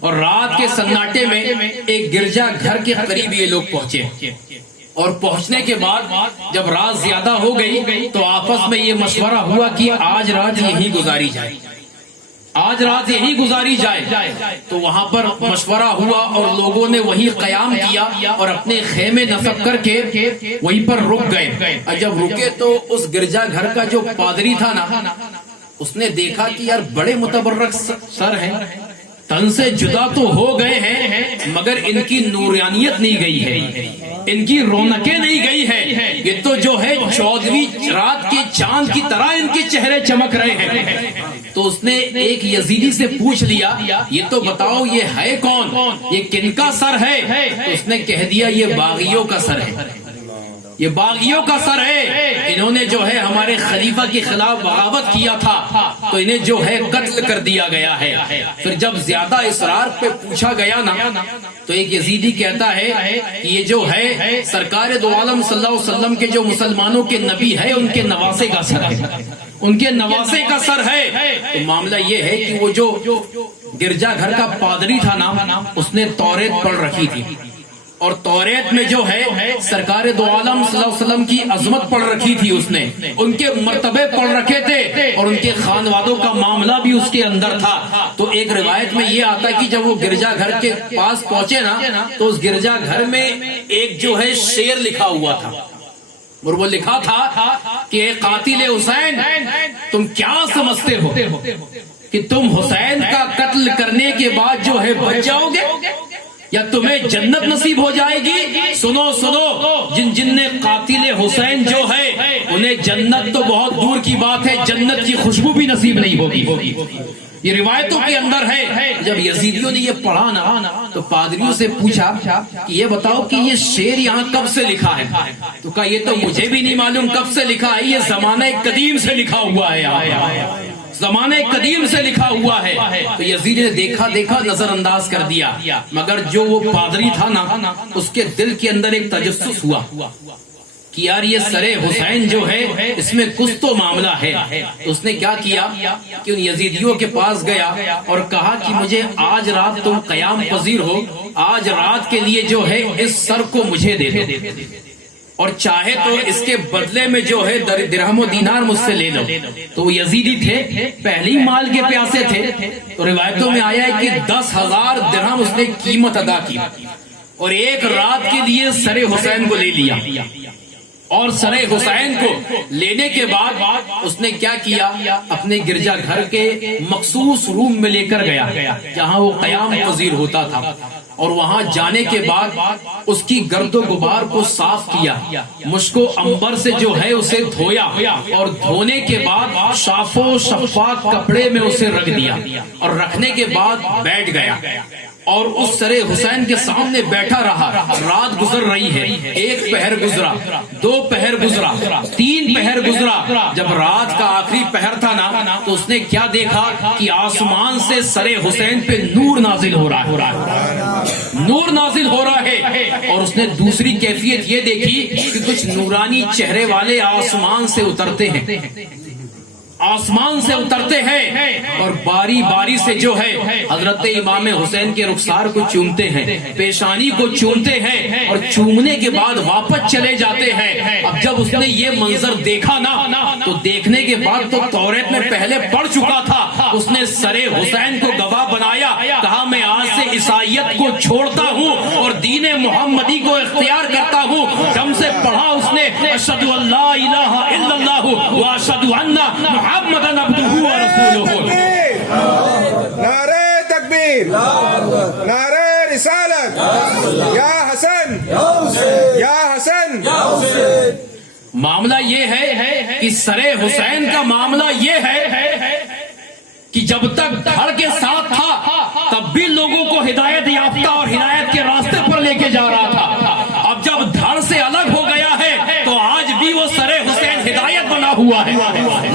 اور رات کے سناٹے میں ایک گرجا گھر کے قریب یہ لوگ پہنچے، اور پہنچنے کے بعد جب رات زیادہ ہو گئی تو آپس میں یہ مشورہ ہوا کہ آج رات یہی گزاری جائے، آج رات یہی گزاری جائے۔ تو وہاں پر مشورہ ہوا اور لوگوں نے وہی قیام کیا اور اپنے خیمے نصب کر کے وہیں پر رک گئے۔ اور جب رکے تو اس گرجا گھر کا جو پادری تھا نا، اس نے دیکھا کہ یار بڑے متبرک سر ہیں، تن سے جدا تو ہو گئے ہیں مگر ان کی نورانیت نہیں گئی ہے، ان کی رونقیں نہیں گئی ہے، یہ تو جو ہے 14ویں رات کے چاند کی طرح ان کے چہرے چمک رہے ہیں۔ تو اس نے ایک یزیدی سے پوچھ لیا یہ تو بتاؤ یہ ہے کون، یہ کن کا سر ہے؟ تو اس نے کہہ دیا یہ باغیوں کا سر ہے، یہ باغیوں کا سر ہے، انہوں نے جو ہے ہمارے خلیفہ کے خلاف بغاوت کیا تھا تو انہیں جو ہے قتل کر دیا گیا ہے۔ پھر جب زیادہ اصرار پہ پوچھا گیا نا تو ایک یزیدی کہتا ہے کہ یہ جو ہے سرکار دو عالم صلی اللہ علیہ وسلم کے جو مسلمانوں کے نبی ہے ان کے نواسے کا سر ہے، ان کے نواسے کا سر ہے۔ تو معاملہ یہ ہے کہ وہ جو گرجا گھر کا پادری تھا نا اس نے توریت پڑھ رکھی تھی، اور توریت میں جو ہے سرکار دو عالم صلی اللہ علیہ وسلم کی عظمت پڑھ رکھی تھی، اس نے ان کے مرتبے پڑھ رکھے تھے اور ان کے خانوادوں کا معاملہ بھی اس کے اندر تھا۔ تو ایک روایت میں یہ آتا ہے کہ جب وہ گرجا گھر کے پاس پہنچے نا تو اس گرجا گھر میں ایک جو ہے شعر لکھا ہوا تھا، اور وہ لکھا تھا کہ اے قاتل حسین تم کیا سمجھتے ہو کہ تم حسین کا قتل کرنے کے بعد جو ہے بچ جاؤ گے یا تمہیں جنت نصیب ہو جائے گی؟ سنو سنو، جن نے قاتل حسین جو ہے انہیں جنت تو بہت دور کی بات ہے، جنت کی خوشبو بھی نصیب نہیں ہوگی۔ یہ روایتوں کے اندر ہے۔ جب یزیدیوں نے یہ پڑھا نا تو پادریوں سے پوچھا کہ یہ بتاؤ کہ یہ شعر یہاں کب سے لکھا ہے؟ تو کہا یہ تو مجھے بھی نہیں معلوم کب سے لکھا ہے، یہ زمانہ قدیم سے لکھا ہوا ہے، زمانے قدیم سے لکھا ہوا ہے۔ تو یزید نے دیکھا نظر انداز کر دیا، مگر جو وہ پادری تھا نا اس کے دل کے اندر ایک تجسس ہوا کہ یار یہ سرے حسین جو ہے اس میں کچھ تو معاملہ ہے۔ تو اس نے کیا کیا کہ ان یزیدیوں کے پاس گیا اور کہا کہ مجھے آج رات تم قیام پذیر ہو، آج رات کے لیے جو ہے اس سر کو مجھے دے دو، اور چاہے تو اس کے بدلے میں جو ہے درہم و دینار مجھ سے لے لو۔ تو وہ یزیدی تھے، پہلی مال کے پیاسے تھے، تو روایتوں میں آیا ہے کہ 10,000 درہم اس نے قیمت ادا کی اور ایک رات کے لیے سر حسین کو لے لیا، اور سر حسین کو لینے کے بعد اس نے کیا کیا، اپنے گرجا گھر کے مخصوص روم میں لے کر گیا جہاں وہ قیام پذیر ہوتا تھا، اور وہاں جانے کے بعد اس کی گرد و غبار کو صاف کیا، مشک و عنبر سے جو ہے اسے دھویا، اور دھونے کے بعد صاف و شفاف کپڑے میں اسے رکھ دیا، اور رکھنے کے بعد بیٹھ گیا اور اس سر حسین کے سامنے بیٹھا رہا۔ رات گزر رہی ہے، ایک پہر گزرا، 2 پہر گزرا، 3 پہر گزرا۔ جب رات کا آخری پہر تھا نا تو اس نے کیا دیکھا کہ آسمان سے سر حسین پہ نور نازل ہو رہا ہے، نور نازل ہو رہا ہے۔ اور اس نے دوسری کیفیت یہ دیکھی کہ کچھ نورانی چہرے والے آسمان سے اترتے ہیں، آسمان سے اترتے ہیں اور باری باری سے جو ہے حضرت امام حسین کے رخسار کو چومتے ہیں، پیشانی کو چومتے ہیں اور چومنے کے بعد واپس چلے جاتے ہیں۔ اب جب اس نے یہ منظر دیکھا نا تو دیکھنے کے بعد تو توریت میں پہلے پڑھ چکا تھا، اس نے سر حسین کو گواہ بنایا، کہا میں آج سے عیسائیت کو چھوڑتا ہوں اور دین محمدی کو اختیار کرتا ہوں۔ جب سے پڑھا اس نے اشہد ان لا الہ الا اللہ واشہد ان محمدن عبدہ ورسولہ۔ نعرہ تکبیر، نعرہ رسالت، یا حسن یا حسن۔ معاملہ یہ ہے کہ سر حسین کا معاملہ یہ ہے کہ جب تک دھڑ کے ساتھ تھا تب بھی لوگوں کو ہدایت یافتہ اور ہدایت کے راستے پر لے کے جا رہا تھا، اب جب دھڑ سے الگ ہو گیا ہے تو آج بھی وہ سر حسین ہدایت بنا ہوا ہے،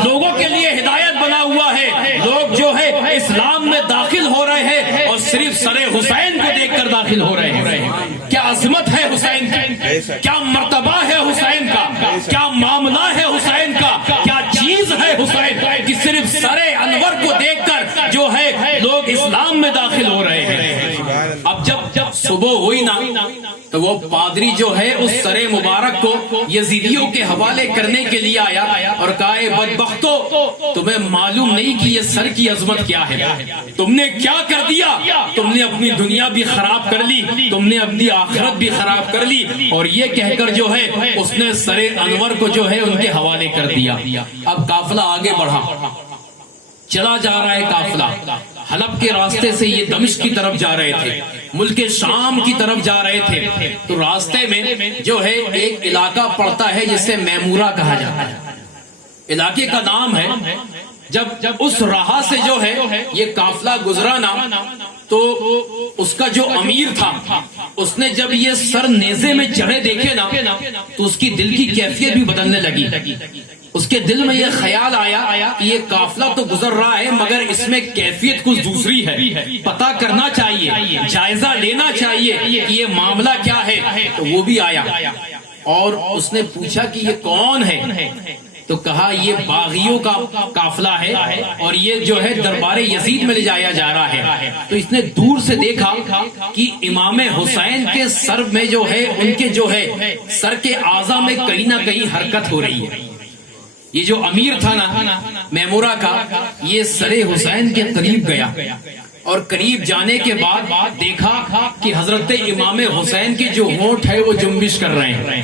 لوگوں کے لیے ہدایت بنا ہوا ہے۔ لوگ جو ہے اسلام میں داخل ہو رہے ہیں اور صرف سر حسین کو دیکھ کر داخل ہو رہے ہیں۔ کیا عظمت ہے حسین کی، کیا مرتبہ ہے حسین کا، کیا معاملہ ہے حسین کا، کیا چیز ہے حسین کہ صرف سر انور کو دیکھ کر جو ہے لوگ اسلام میں داخل ہو رہے ہیں۔ اب جب صبح ہوئی نا تو وہ پادری جو ہے اس سر مبارک کو یزیدیوں کے حوالے کرنے کے لیے آیا اور کہا اے بدبختو، تمہیں معلوم نہیں کہ یہ سر کی عظمت کیا ہے، تم نے کیا کر دیا، تم نے اپنی دنیا بھی خراب کر لی، تم نے اپنی آخرت بھی خراب کر لی۔ اور یہ کہہ کر جو ہے اس نے سر انور کو جو ہے ان کے حوالے کر دیا۔ اب قافلہ آگے بڑھا، چلا جا رہا ہے قافلہ، حلب کے راستے سے یہ دمشق کی طرف جا رہے تھے، ملک شام کی طرف جا رہے تھے، تو راستے میں جو ہے ایک علاقہ پڑتا ہے جسے میمورہ کہا جاتا ہے، علاقے کا نام ہے۔ جب اس راہ سے جو ہے یہ قافلہ گزرا نا تو اس کا جو امیر تھا اس نے جب یہ سر نیزے میں چڑھے دیکھے نا تو اس کی دل کی کیفیت بھی بدلنے لگی۔ اس کے دل میں یہ خیال آیا کہ یہ قافلہ تو گزر رہا ہے مگر اس میں کیفیت کچھ دوسری ہے، پتہ کرنا چاہیے، جائزہ لینا چاہیے کہ یہ معاملہ کیا ہے۔ تو وہ بھی آیا اور اس نے پوچھا کہ یہ کون ہے، تو کہا یہ باغیوں کا قافلہ ہے اور یہ جو ہے دربار یزید میں لے جایا جا رہا ہے۔ تو اس نے دور سے دیکھا کہ امام حسین کے سر میں جو ہے ان کے جو ہے سر کے اعضاء میں کہیں نہ کہیں حرکت ہو رہی ہے۔ یہ جو امیر تھا نا میمورہ کا، یہ سر حسین کے قریب گیا اور قریب جانے کے بعد دیکھا کہ حضرت امام حسین کے جو ہونٹ ہے وہ جنبش کر رہے ہیں،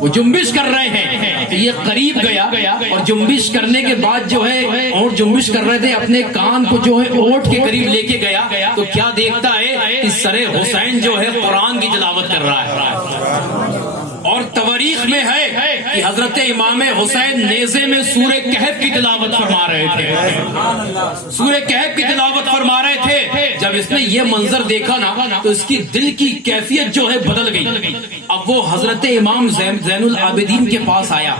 وہ جنبش کر رہے ہیں۔ تو یہ قریب گیا اور جنبش کرنے کے بعد جو ہے اور جنبش کر رہے تھے، اپنے کان کو جو ہے اونٹ کے قریب لے کے گیا تو کیا دیکھتا ہے کہ سر حسین جو ہے قرآن کی تلاوت کر رہا ہے۔ اور تواریخ میں ہے کہ حضرت امام حسین نیزے میں سورہ کہف کی تلاوت فرما رہے تھے، سورہ کہف کی تلاوت فرما رہے تھے۔ جب اس نے یہ منظر دیکھا نا تو اس کی دل کی کیفیت جو ہے بدل گئی۔ اب وہ حضرت امام زین العابدین کے پاس آیا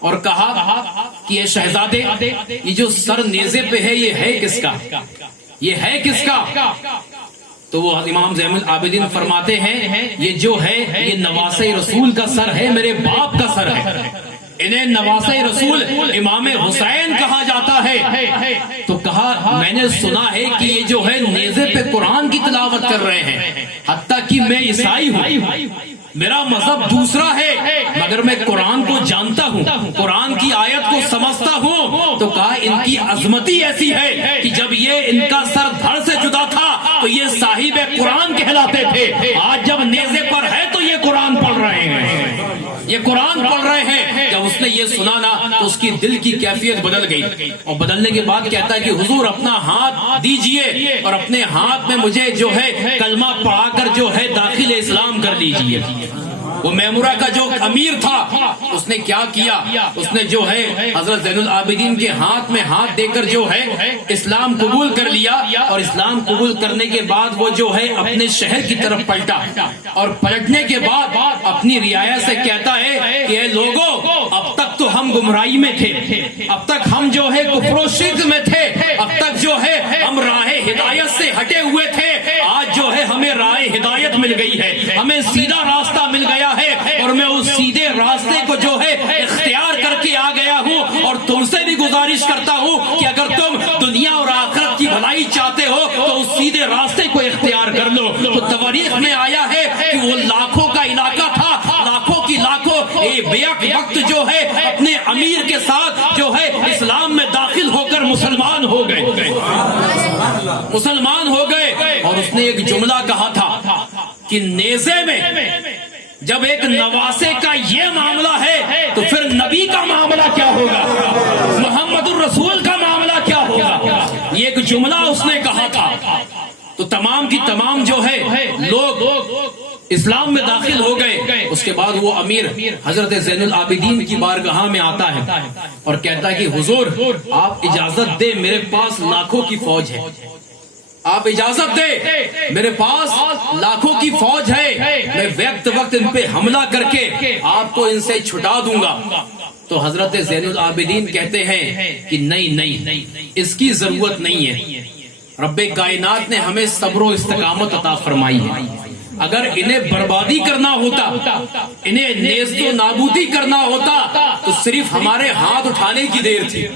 اور کہا کہ یہ شہزادے، یہ جو سر نیزے پہ ہے یہ ہے کس کا، یہ ہے کس کا؟ تو وہ امام زین العابدین فرماتے ہیں یہ جو ہے یہ نواسہ رسول کا سر ہے، میرے باپ کا سر ہے، انہیں نواسہ رسول امام حسین کہا جاتا ہے۔ تو کہا میں نے سنا ہے کہ یہ جو ہے نیزے پہ قرآن کی تلاوت کر رہے ہیں، حتیٰ کہ میں عیسائی ہوں، میرا مذہب دوسرا ہے مگر میں قرآن کو جانتا ہوں، قرآن کی آیت کو سمجھتا ہوں۔ تو کہا ان کی عظمتی ایسی ہے کہ جب یہ ان کا سر دھڑ سے جدا تھا تو یہ صاحب قرآن کہلاتے تھے، آج جب نیزے پر ہے تو یہ قرآن پڑھ رہے ہیں، یہ قرآن پڑھ رہے ہیں۔ جب اس نے یہ سنا نا تو اس کی دل کی کیفیت بدل گئی اور بدلنے کے بعد کہتا ہے کہ حضور اپنا ہاتھ دیجئے اور اپنے ہاتھ میں مجھے جو ہے کلمہ پڑھا کر جو ہے داخل اسلام کر لیجئے۔ وہ میمورہ کا جو امیر تھا اس نے کیا کیا، اس نے جو ہے حضرت زین العابدین کے ہاتھ میں ہاتھ دے کر جو ہے اسلام قبول کر لیا، اور اسلام قبول کرنے کے بعد وہ جو ہے اپنے شہر کی طرف پلٹا اور پلٹنے کے بعد اپنی رعایا سے کہتا ہے کہ اے لوگوں، اب تک تو ہم گمراہی میں تھے، اب تک ہم جو ہے کفر و شرک میں تھے، اب تک جو ہے ہم راہ ہدایت سے ہٹے ہوئے تھے، آج جو ہے ہمیں راہ ہدایت مل گئی ہے، ہمیں سیدھا راستہ مل گیا ہے اور میں اس سیدھے راستے کو جو ہے اختیار کر کے آ گیا ہوں، اور تم سے بھی گزارش کرتا ہوں کہ اگر تم دنیا اور آخرت کی بھلائی چاہتے ہو تو اس سیدھے راستے کو اختیار کر لو۔ تو تواریخ میں آیا ہے کہ وہ لاکھوں کا علاقہ تھا، لاکھوں کی لاکھوں بیک وقت جو ہے اپنے امیر کے ساتھ جو ہے اسلام میں داخل ہو کر مسلمان ہو گئے، مسلمان ہو گئے۔ اور اس نے ایک جملہ کہا تھا کہ نیزے میں جب ایک نواسے کا یہ معاملہ ہے تو پھر نبی کا معاملہ کیا ہوگا، محمد الرسول کا معاملہ کیا ہوگا، یہ ایک جملہ اس نے کہا تھا۔ تو تمام کی تمام جو ہے لوگ اسلام میں داخل ہو گئے۔ اس کے بعد وہ امیر حضرت زین العابدین کی بارگاہ میں آتا ہے اور کہتا ہے کہ حضور آپ اجازت دے، میرے پاس لاکھوں کی فوج ہے، آپ اجازت دے، میرے پاس لاکھوں کی فوج ہے، میں وقت ان پہ حملہ کر کے آپ کو ان سے چھٹا دوں گا۔ تو حضرت زین العابدین کہتے ہیں کہ نہیں، اس کی ضرورت نہیں ہے، رب کائنات نے ہمیں صبر و استقامت عطا فرمائی ہے۔ اگر انہیں بربادی کرنا ہوتا، انہیں نیست و نابودی کرنا ہوتا تو صرف ہمارے ہاتھ اٹھانے کی دیر تھی۔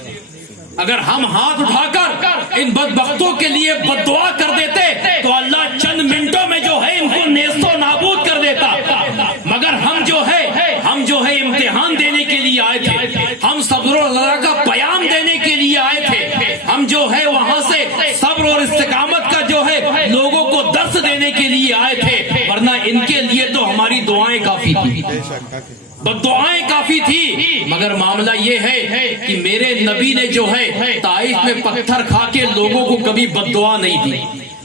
اگر ہم ہاتھ اٹھا کر ان بدبختوں کے لیے بد دعا کر دیتے تو اللہ چند منٹوں میں جو ہے ان کو نیست و نابود کر دیتا۔ مگر ہم جو ہے امتحان دینے کے لیے آئے تھے، ہم صبر و رضا کا پیام دینے کے لیے آئے تھے، ہم جو ہے وہاں سے صبر اور استقامت کا جو ہے لوگوں کو درس دینے کے لیے آئے تھے، ورنہ ان کے لیے تو ہماری دعائیں کافی تھی، دعائیں کافی تھی۔ مگر معاملہ یہ ہے کہ میرے نبی نے جو ہے طائف میں پتھر کھا کے لوگوں کو کبھی بد دعا نہیں دی،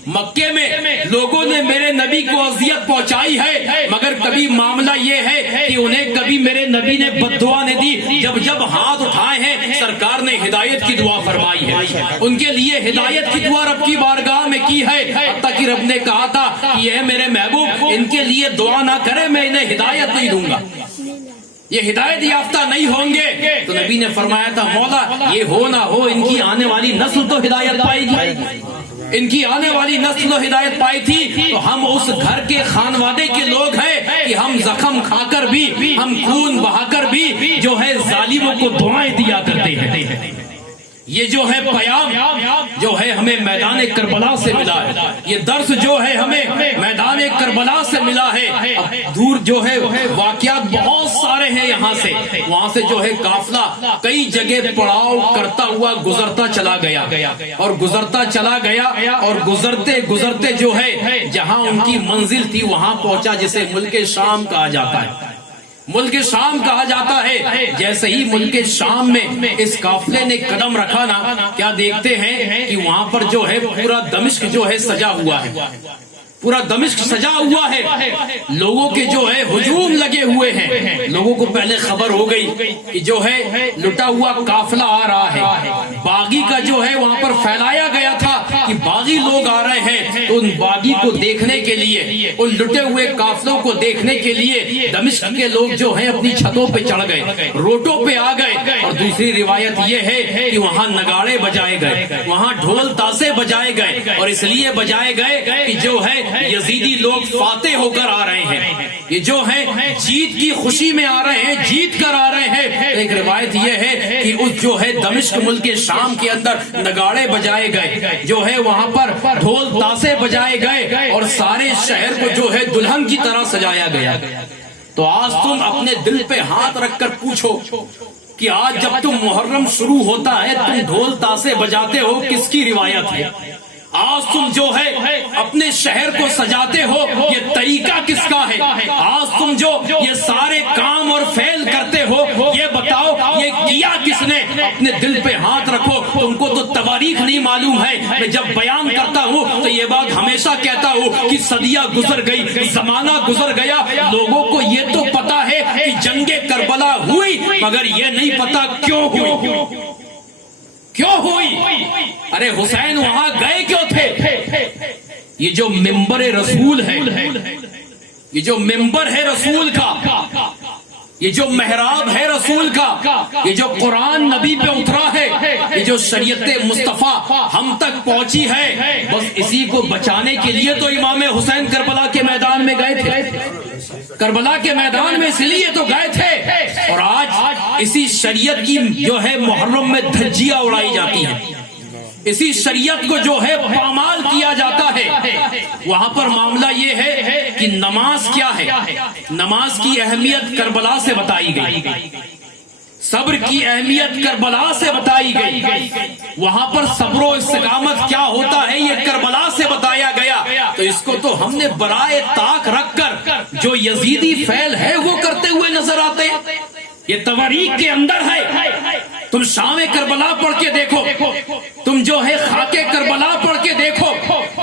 مکے میں لوگوں نے میرے نبی کو اذیت پہنچائی ہے، مگر کبھی معاملہ یہ ہے کہ انہیں کبھی میرے نبی نے بد دعا نہیں دی۔ جب ہاتھ اٹھائے ہیں سرکار نے ہدایت کی دعا فرمائی ہے، ان کے لیے ہدایت کی دعا رب کی بارگاہ میں کی ہے، حتیٰ کہ رب نے کہا تھا کہ اے میرے محبوب ان کے لیے دعا نہ کرے، میں انہیں ہدایت نہیں دوں گا، یہ ہدایت یافتہ نہیں ہوں گے۔ تو نبی نے فرمایا تھا مولا یہ ہو نہ ہو ان کی آنے والی نسل تو ہدایت پائے گی، ان کی آنے والی نسل تو ہدایت پائی تھی۔ تو ہم اس گھر کے خانوادے کے لوگ ہیں کہ ہم زخم کھا کر بھی، ہم خون بہا کر بھی جو ہے ظالموں کو دعائیں دیا کرتے ہیں۔ یہ جو ہے پیام جو ہے ہمیں میدان کربلا سے ملا ہے، یہ درس جو ہے ہمیں میدان کربلا سے ملا ہے۔ اب دور جو ہے واقعات بہت سارے ہیں، یہاں سے وہاں سے جو ہے قافلہ کئی جگہ پڑاؤ کرتا ہوا گزرتا چلا گیا اور گزرتا چلا گیا، اور گزرتے جو ہے جہاں ان کی منزل تھی وہاں پہنچا، جسے ملک شام کہا جاتا ہے، ملک شام کہا جاتا ہے۔ جیسے ہی ملک شام میں اس قافلے نے قدم رکھا نا، کیا دیکھتے ہیں کہ وہاں پر جو ہے پورا دمشق جو ہے سجا ہوا ہے، پورا دمشق سجا ہوا ہے، لوگوں کے جو ہے ہجوم لگے ہوئے ہیں۔ لوگوں کو پہلے خبر ہو گئی کہ جو ہے لٹا ہوا قافلہ آ رہا ہے، باغی کا جو ہے وہاں پر پھیلایا گیا تھا کہ باغی لوگ آ رہے ہیں۔ تو ان باغی کو دیکھنے کے لیے، ان لٹے ہوئے قافلوں کو دیکھنے کے لیے دمشق کے لوگ جو ہیں اپنی چھتوں پہ چڑھ گئے، روٹوں پہ آ گئے۔ اور دوسری روایت یہ ہے کہ وہاں نگاڑے بجائے گئے، وہاں ڈھول تاسے بجائے گئے، اور اس لیے بجائے گئے کہ جو ہے یزیدی لوگ فاتح ہو کر آ رہے ہیں، یہ جو ہے جیت کی خوشی میں آ رہے ہیں، جیت کر آ رہے ہیں۔ ایک روایت یہ ہے کہ اس جو ہے دمشق ملک شام کے اندر نگاڑے بجائے گئے، جو ہے وہاں پر ڈھول تاسے بجائے گئے، اور سارے شہر کو جو ہے دلہن کی طرح سجایا گیا۔ تو آج تم اپنے دل پہ ہاتھ رکھ کر پوچھو کہ آج جب تم محرم شروع ہوتا ہے تم ڈھول تاسے بجاتے ہو، کس کی روایت ہے؟ آج تم جو ہے اپنے شہر کو سجاتے ہو، یہ طریقہ کس کا ہے؟ آج تم جو یہ سارے کام اور فعل کرتے ہو، یہ بتاؤ یہ کیا کس نے؟ اپنے دل پہ ہاتھ رکھو۔ تم کو تو تواریخ نہیں معلوم ہے، میں جب بیان کرتا ہوں تو یہ بات ہمیشہ کہتا ہوں کہ صدیاں گزر گئی، زمانہ گزر گیا، لوگوں کو یہ تو پتا ہے کہ جنگ کربلا ہوئی، مگر یہ نہیں پتا کیوں ہوئی، کیوں ہوئی؟ ارے حسین وہاں گئے کیوں تھے؟ یہ جو ممبر رسول ہے، یہ جو ممبر ہے رسول کا، یہ جو محراب ہے رسول کا، یہ جو قرآن نبی پہ اترا ہے، یہ جو شریعت مصطفیٰ ہم تک پہنچی ہے، بس اسی کو بچانے کے لیے تو امام حسین کربلا کے میدان میں گئے تھے، کربلا کے میدان میں اس لیے تو گئے تھے۔ اور آج اسی شریعت کی جو ہے محرم میں دھجیاں اڑائی جاتی ہیں، اسی شریعت کو جو ہے پامال کیا جاتا ہے۔ وہاں پر معاملہ یہ ہے کہ نماز کیا ہے، نماز کی اہمیت کربلا سے بتائی گئی، صبر کی اہمیت کربلا سے بتائی گئی، وہاں پر صبر و استقامت کیا ہوتا ہے یہ کربلا سے بتایا گیا۔ تو اس کو تو ہم نے برائے طاق رکھ کر جو یزیدی فعل ہے وہ کرتے ہوئے نظر آتے ہیں۔ یہ تواریخ کے اندر ہے، تم شام کربلا پڑھ کے دیکھو، تم جو ہے خاک کربلا پڑھ کے دیکھو،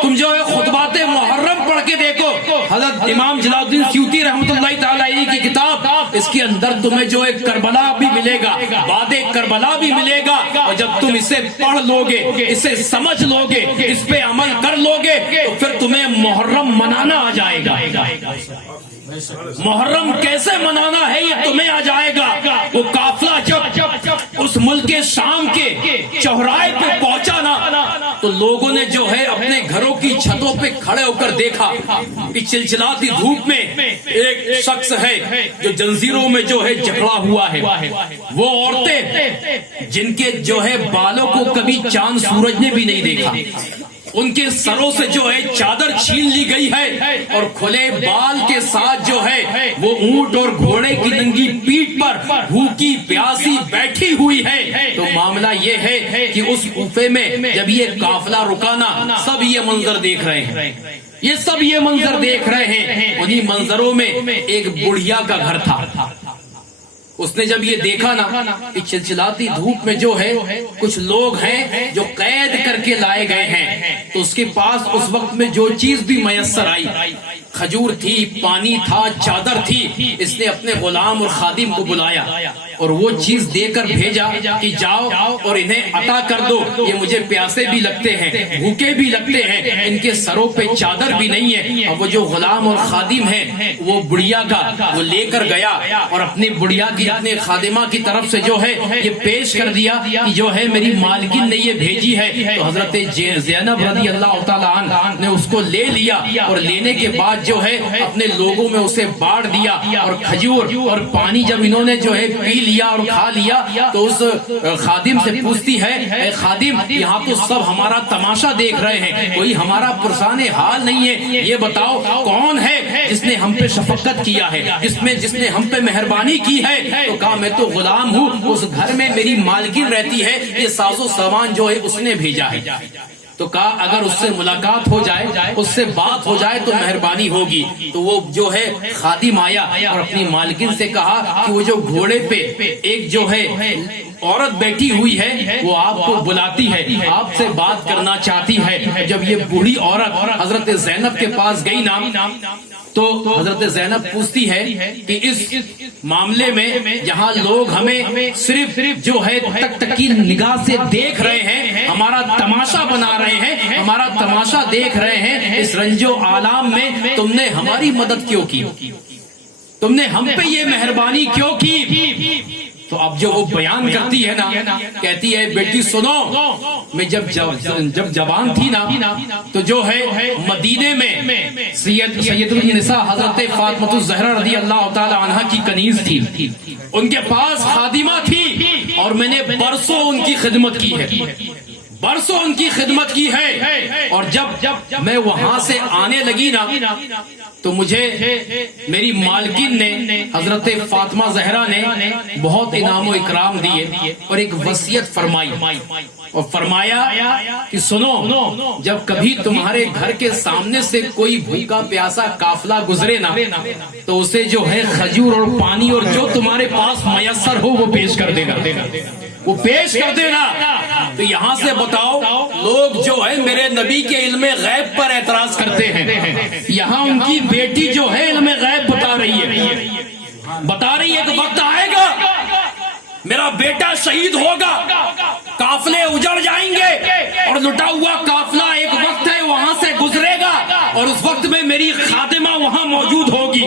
تم جو ہے خطبات محرم پڑھ کے دیکھو۔ حضرت امام جلال الدین سیوطی رحمۃ اللہ تعالی علیہ کی کتاب، اس کے اندر تمہیں جو ہے کربلا بھی ملے گا، بعد کربلا بھی ملے گا، اور جب تم اسے پڑھ لو گے، اسے سمجھ لو گے، اس پہ عمل کر لو گے، تو پھر تمہیں محرم منانا آ جائے گا۔ محرم کیسے منانا ہے یہ تمہیں آ جائے گا۔ وہ قافلہ جب اس ملک شام کے چوراہے پہ پہنچا نا، تو لوگوں نے جو ہے اپنے گھروں کی چھتوں پہ کھڑے ہو کر دیکھا کہ چلچلاتی دھوپ میں ایک شخص ہے جو جنزیروں میں جو ہے جکڑا ہوا ہے۔ وہ عورتیں جن کے جو ہے بالوں کو کبھی چاند سورج نے بھی نہیں دیکھا، ان کے سروں سے جو ہے چادر چھین لی گئی ہے، اور کھلے بال کے ساتھ جو ہے وہ اونٹ اور گھوڑے کی ننگی پیٹھ پر بھوکی پیاسی بیٹھی ہوئی ہے۔ تو معاملہ یہ ہے کہ اس کوفے میں جب یہ قافلہ رکا نا، سب یہ منظر دیکھ رہے ہیں، یہ سب یہ منظر دیکھ رہے ہیں۔ انہی منظروں میں ایک بڑھیا کا گھر تھا۔ اس نے جب یہ دیکھا نا کہ چلچلاتی دھوپ میں جو ہے کچھ لوگ ہیں جو قید کر کے لائے گئے ہیں، تو اس کے پاس اس وقت میں جو چیز بھی میسر آئی، کھجور تھی، پانی تھا، چادر تھی، اس نے اپنے غلام اور خادم کو بلایا اور وہ چیز دے کر بھیجا کہ جاؤ اور انہیں عطا کر دو، یہ مجھے پیاسے بھی لگتے ہیں، بھوکے بھی لگتے ہیں، ان کے سروں پہ چادر بھی نہیں ہے۔ اور وہ جو غلام اور خادم ہے وہ بڑھیا کا وہ لے کر گیا اور اپنی بڑھیا کی اپنے خادمہ کی طرف سے جو ہے یہ پیش کر دیا کہ جو ہے میری مالکن نے یہ بھیجی ہے۔ تو حضرت زینب رضی اللہ تعالیٰ عنہ نے اس کو لے لیا، اور لینے کے بعد جو ہے اپنے لوگوں میں اسے بانٹ دیا، اور کھجور اور پانی جب انہوں نے جو ہے پی لیا اور کھا لیا، تو اس خادم سے پوچھتی ہے، اے خادم، یہاں تو سب ہمارا تماشا دیکھ رہے ہیں، کوئی ہمارا پرسان حال نہیں ہے، یہ بتاؤ کون ہے جس نے ہم پہ شفقت کیا ہے، جس نے ہم پہ مہربانی کی ہے؟ تو کہا میں تو غلام ہوں، اس گھر میں میری مالکن رہتی ہے، یہ ساز و سامان جو ہے اس نے بھیجا ہے۔ تو کہا اگر اس سے ملاقات ہو جائے، اس سے بات ہو جائے تو مہربانی ہوگی۔ تو وہ جو ہے خادم آیا اور اپنی مالکن سے کہا کہ وہ جو گھوڑے پہ ایک جو ہے عورت بیٹھی ہوئی ہے وہ آپ کو بلاتی ہے، آپ سے بات کرنا چاہتی ہے۔ جب یہ بوڑھی عورت حضرت زینب کے پاس گئی نا، تو حضرت زینب پوچھتی ہے کہ اس معاملے میں جہاں لوگ ہمیں صرف جو ہے تک تکی نگاہ سے دیکھ رہے ہیں، ہمارا تماشا بنا رہے ہیں، ہمارا تماشا دیکھ رہے ہیں، اس رنج و آلام میں تم نے ہماری مدد کیوں کی، تم نے ہم پہ یہ مہربانی کیوں کی؟ تو اب جو وہ بیان کرتی ہے نا، کہتی ہے بیٹی سنو، میں جب جوان تھی نا، تو جو ہے مدینے میں سید النساء حضرت فاطمہ الزہرا رضی اللہ تعالی عنہا کی کنیز تھی، ان کے پاس خادمہ تھی، اور میں نے برسوں ان کی خدمت کی ہے، برسوں ان کی خدمت کی ہے۔ اور جب میں وہاں سے آنے لگی نا، تو مجھے میری مالکن نے حضرت فاطمہ زہرا نے بہت انعام و اکرام دیے اور ایک وصیت فرمائی، اور فرمایا کہ سنو، جب کبھی تمہارے گھر کے سامنے سے کوئی بھوکا پیاسا قافلہ گزرے نا، تو اسے جو ہے کھجور اور پانی اور جو تمہارے پاس میسر ہو وہ پیش کر دینا، وہ پیش کر دینا۔ تو یہاں سے بتاؤ، لوگ جو ہے میرے نبی کے علم غیب پر اعتراض کرتے ہیں، یہاں ان کی بیٹی جو ہے علم غیب بتا رہی ہے کہ وقت آئے گا میرا بیٹا شہید ہوگا، قافلے اجڑ جائیں گے، اور لٹا ہوا قافلہ ایک وقت ہے وہاں سے گزرے گا، اور اس وقت میں میری خادمہ وہاں موجود ہوگی،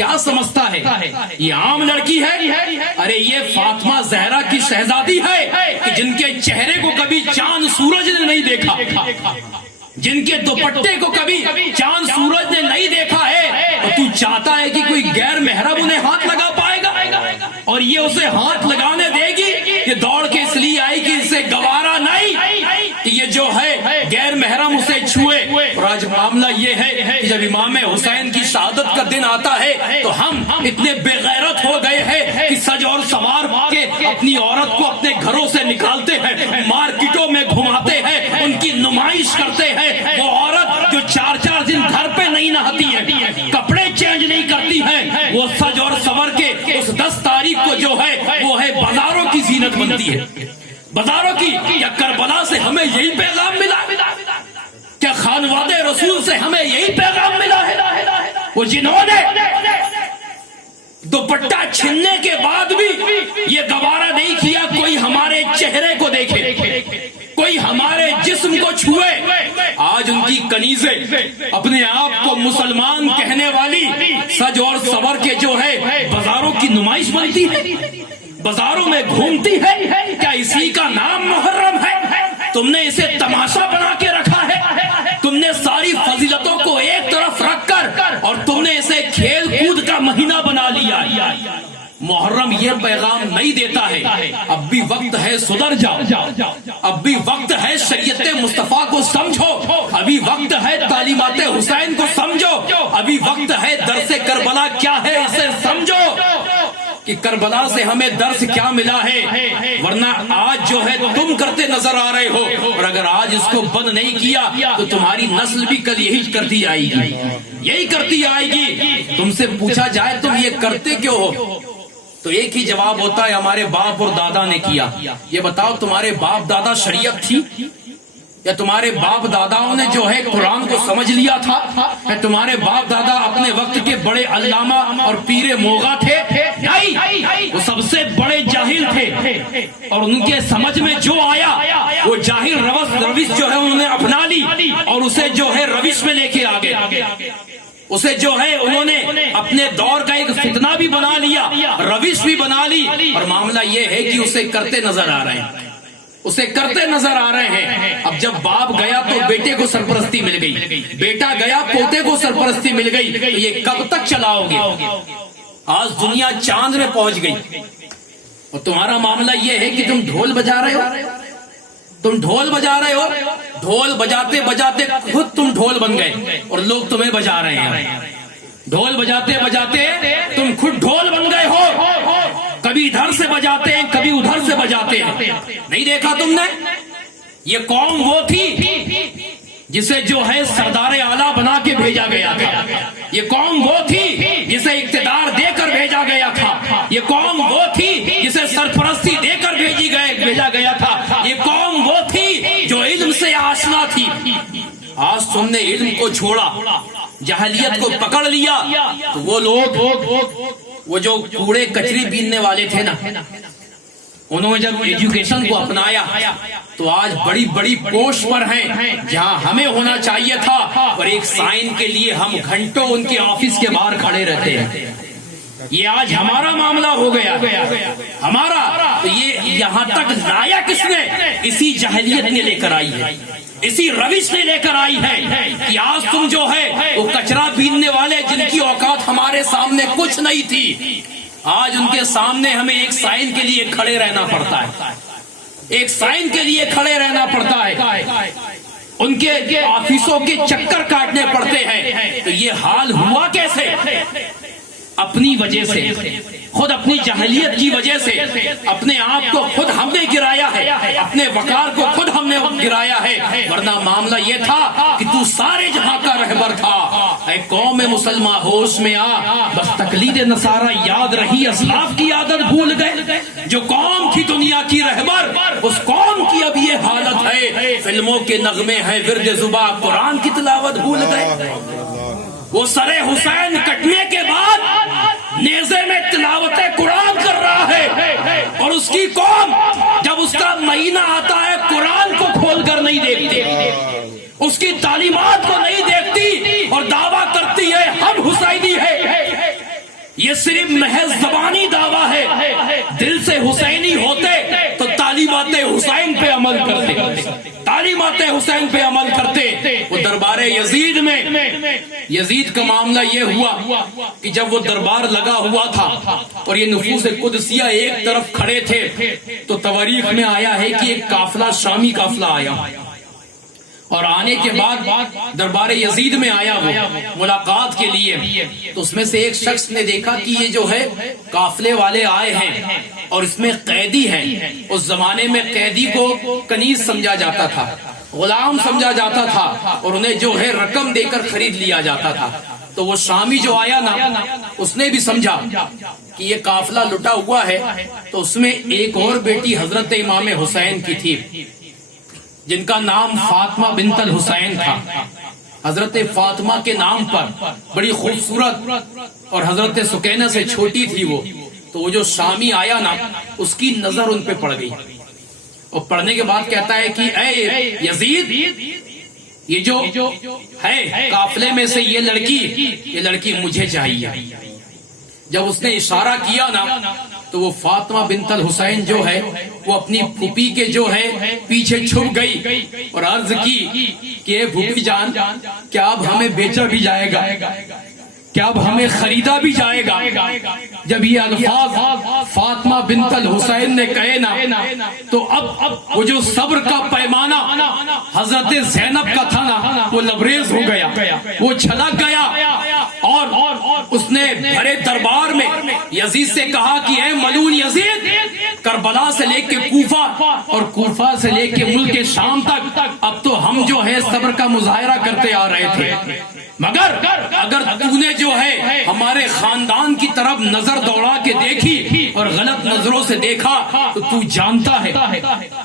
کیا سمجھتا ہے یہ عام لڑکی ہے؟ ارے یہ فاطمہ زہرا کی شہزادی ہے کہ جن کے چہرے کو کبھی چاند سورج نے نہیں دیکھا، جن کے دوپٹے کو کبھی چاند سورج نے نہیں دیکھا ہے، اور تو چاہتا ہے کہ کوئی غیر محرم انہیں ہاتھ لگا پائے گا اور یہ اسے ہاتھ لگانے دے گی؟ یہ دوڑ کے اس لیے آئی کہ اسے گوارا نہیں کہ یہ جو ہے غیر محرم اسے چھوئے۔ اور آج معاملہ یہ ہے کہ جب امام حسین کی شہادت کا دن آتا ہے تو ہم اتنے بے غیرت ہو گئے ہیں کہ سج اور سوار کے اپنی عورت کو اپنے گھروں سے نکالتے ہیں، مارکیٹوں میں گھماتے ہیں، ان کی نمائش کرتے ہیں۔ وہ عورت جو 4 دن گھر پہ نہیں نہاتی ہے، کپڑے چینج نہیں کرتی ہے، وہ سج اور سور کے اس 10 تاریخ کو جو ہے وہ ہے بازاروں کی زینت بنتی ہے، بازاروں کی۔ کیا کربلا سے ہمیں یہی پیغام ملا؟ کیا خانواد رسول سے ہمیں یہی پیغام ملا ہے؟ وہ جنہوں نے دوپٹہ چھننے کے بعد بھی یہ گوارا نہیں کیا کوئی ہمارے چہرے کو دیکھے، کوئی ہمارے جسم کو چھوئے، آج ان کی کنیزیں اپنے آپ کو مسلمان کہنے والی سج اور سور کے جو ہے بازاروں کی نمائش بنتی ہے، بازاروں میں گھومتی ہے۔ کیا اسی کا نام محرم ہے؟ تم نے اسے تماشا بنا کے رکھا ہے، تم نے ساری فضیلتوں کو ایک طرف رکھ کر اور تم نے اسے کھیل کود کا مہینہ بنا لیا۔ محرم یہ پیغام نہیں دیتا ہے اب بھی وقت ہے سدھر جاؤ، اب بھی وقت ہے شریعت مصطفیٰ کو سمجھو، ابھی وقت ہے تعلیمات حسین کو سمجھو، ابھی وقت ہے درس کربلا کیا ہے اسے سمجھو کہ کربلا سے ہمیں درس کیا ملا ہے۔ ورنہ آج جو ہے تم کرتے نظر آ رہے ہو، اور اگر آج اس کو بند نہیں کیا تو تمہاری نسل بھی کل یہی کرتی آئے گی، یہی کرتی آئے گی۔ تم سے پوچھا جائے تم یہ کرتے کیوں ہو تو ایک ہی جواب ہوتا ہے ہمارے باپ اور دادا نے کیا۔ یہ بتاؤ تمہارے باپ دادا شریعت تھی یا تمہارے باپ داداؤں نے جو ہے قرآن کو سمجھ لیا تھا؟ یا تمہارے باپ دادا اپنے وقت کے بڑے علامہ اور پیر موغا تھے؟ نہیں، وہ سب سے بڑے جاہل تھے، اور ان کے سمجھ میں جو آیا وہ جاہل روش جو ہے انہوں نے اپنا لی اور اسے جو ہے روش میں لے کے آگے، اسے جو ہے انہوں نے اپنے دور کا ایک فتنہ بھی بنا لیا، روش بھی بنا لی، اور معاملہ یہ ہے کہ اسے کرتے نظر آ رہے ہیں، اسے کرتے نظر آ رہے ہیں۔ اب جب باپ گیا تو بیٹے کو سرپرستی مل گئی، بیٹا گیا پوتے کو سرپرستی مل گئی، تو یہ کب تک چلاؤ گے؟ آج دنیا چاند میں پہنچ گئی اور تمہارا معاملہ یہ ہے کہ تم ڈھول بجا رہے ہو، تم ڈھول بجا رہے ہو، ڈھول بجاتے بجاتے خود تم ڈھول بن گئے اور لوگ تمہیں بجا رہے ہیں۔ ڈھول بجاتے بجاتے تم خود ڈھول بن گئے ہو، کبھی ادھر سے بجاتے ہیں کبھی ادھر سے بجاتے ہیں۔ نہیں دیکھا تم نے؟ یہ قوم وہ تھی جسے جو ہے سردار اعلیٰ بنا کے بھیجا گیا تھا، یہ قوم وہ تھی جسے اقتدار دے کر بھیجا گیا تھا، یہ قوم وہ تھی جسے سرپرستی دے کر بھیجا گیا تھا، یہ قوم وہ تھی جو علم سے آشنا تھی۔ آج تم نے علم کو چھوڑا، جہلیت کو پکڑ لیا، تو وہ لوگ وہ جو کوڑے کچری بیننے والے تھے نا، انہوں نے جب ایجوکیشن کو اپنایا تو آج بڑی بڑی پوسٹ پر ہیں جہاں ہمیں ہونا چاہیے تھا، اور ایک سائن کے لیے ہم گھنٹوں ان کے آفس کے باہر کھڑے رہتے ہیں۔ یہ آج ہمارا معاملہ ہو گیا، ہمارا۔ تو یہ یہاں تک لایا کس نے؟ اسی جہلیت نے لے کر آئی ہے، اسی روش نے لے کر آئی ہے کہ آج تم جو ہے وہ کچرا بیننے والے جن کی اوقات ہمارے سامنے کچھ نہیں تھی، آج ان کے سامنے ہمیں ایک سائن کے لیے کھڑے رہنا پڑتا ہے، ایک سائن کے لیے کھڑے رہنا پڑتا ہے، ان کے آفیسوں کے چکر کاٹنے پڑتے ہیں۔ تو یہ حال ہوا کیسے؟ اپنی وجہ سے، خود اپنی جہلیت کی وجہ سے، اپنے آپ کو خود ہم نے گرایا ہے، اپنے وقار کو خود ہم نے گرایا ہے۔ ورنہ معاملہ یہ تھا کہ تو سارے جہاں کا رہبر تھا۔ اے قوم مسلمہ ہوش میں آ، بس تقلید نصارہ یاد رہی، اسلاف کی عادت بھول گئے۔ جو قوم کی دنیا کی رہبر، اس قوم کی اب یہ حالت ہے، فلموں کے نغمے ہیں ورد زباں، قرآن کی تلاوت بھول گئے۔ وہ سر حسین کٹنے کے بعد نیزے میں تلاوت قرآن کر رہا ہے، اور اس کی قوم جب اس کا مہینہ آتا ہے قرآن کو کھول کر نہیں دیکھتی، اس کی تعلیمات کو نہیں دیکھتی، اور دعویٰ کرتی ہے ہم حسینی ہے۔ یہ صرف محض زبانی دعویٰ ہے، دل سے حسینی ہوتے تو تعلیمات حسین پہ عمل کرتے، تعلیمات حسین پہ عمل کرتے۔ وہ دربار یزید میں یزید کا معاملہ یہ ہوا کہ جب وہ دربار لگا ہوا تھا اور یہ نفوس قدسیہ ایک طرف کھڑے تھے تو تواریخ میں آیا ہے کہ ایک قافلہ شامی قافلہ آیا، اور آنے کے بعد دربار یزید میں آیا وہ ملاقات کے لیے، تو اس میں سے ایک شخص نے دیکھا کہ یہ جو ہے قافلے والے آئے ہیں اور اس میں قیدی ہیں۔ اس زمانے میں قیدی کو کنیز سمجھا جاتا تھا، غلام سمجھا جاتا تھا، اور انہیں جو ہے رقم دے کر خرید لیا جاتا تھا۔ تو وہ شامی جو آیا نا، اس نے بھی سمجھا کہ یہ قافلہ لٹا ہوا ہے، تو اس میں ایک اور بیٹی حضرت امام حسین کی تھی جن کا نام فاطمہ بنت الحسین تھا۔ حضرت فاطمہ کے نام پر بڑی خوبصورت اور حضرت سکینہ سے چھوٹی تھی وہ، تو وہ جو شامی آیا نا اس کی نظر ان پہ پڑ گئی، اور پڑھنے کے بعد کہتا ہے کہ اے یزید، یہ جو ہے قافلے میں سے یہ لڑکی مجھے چاہیے۔ جب اس نے اشارہ کیا نا تو وہ فاطمہ بنت الحسین جو ہے وہ اپنی پھوپھی کے جو ہے پیچھے چھپ گئی اور عرض کی کہ اے پھوپھی جان، کیا اب ہمیں بیچا بھی جائے گا، کیا اب ہمیں خریدا بھی جائے گا؟ جب یہ الفاظ فاطمہ بنت الحسین نے کہے نا تو اب وہ جو صبر کا پیمانہ حضرت زینب کا تھا نا وہ لبریز ہو گیا، وہ چھلک گیا، اور اس نے بڑے دربار میں یزید سے کہا کہ اے ملعون یزید، کربلا سے لے کے کوفہ اور کوفہ سے لے کے ملک شام تک اب تو ہم جو ہے صبر کا مظاہرہ کرتے آ رہے تھے، مگر اگر تو نے جو ہے ہمارے خاندان کی طرف نظر دوڑا کے دیکھی اور غلط نظروں سے دیکھا تو تو جانتا ہے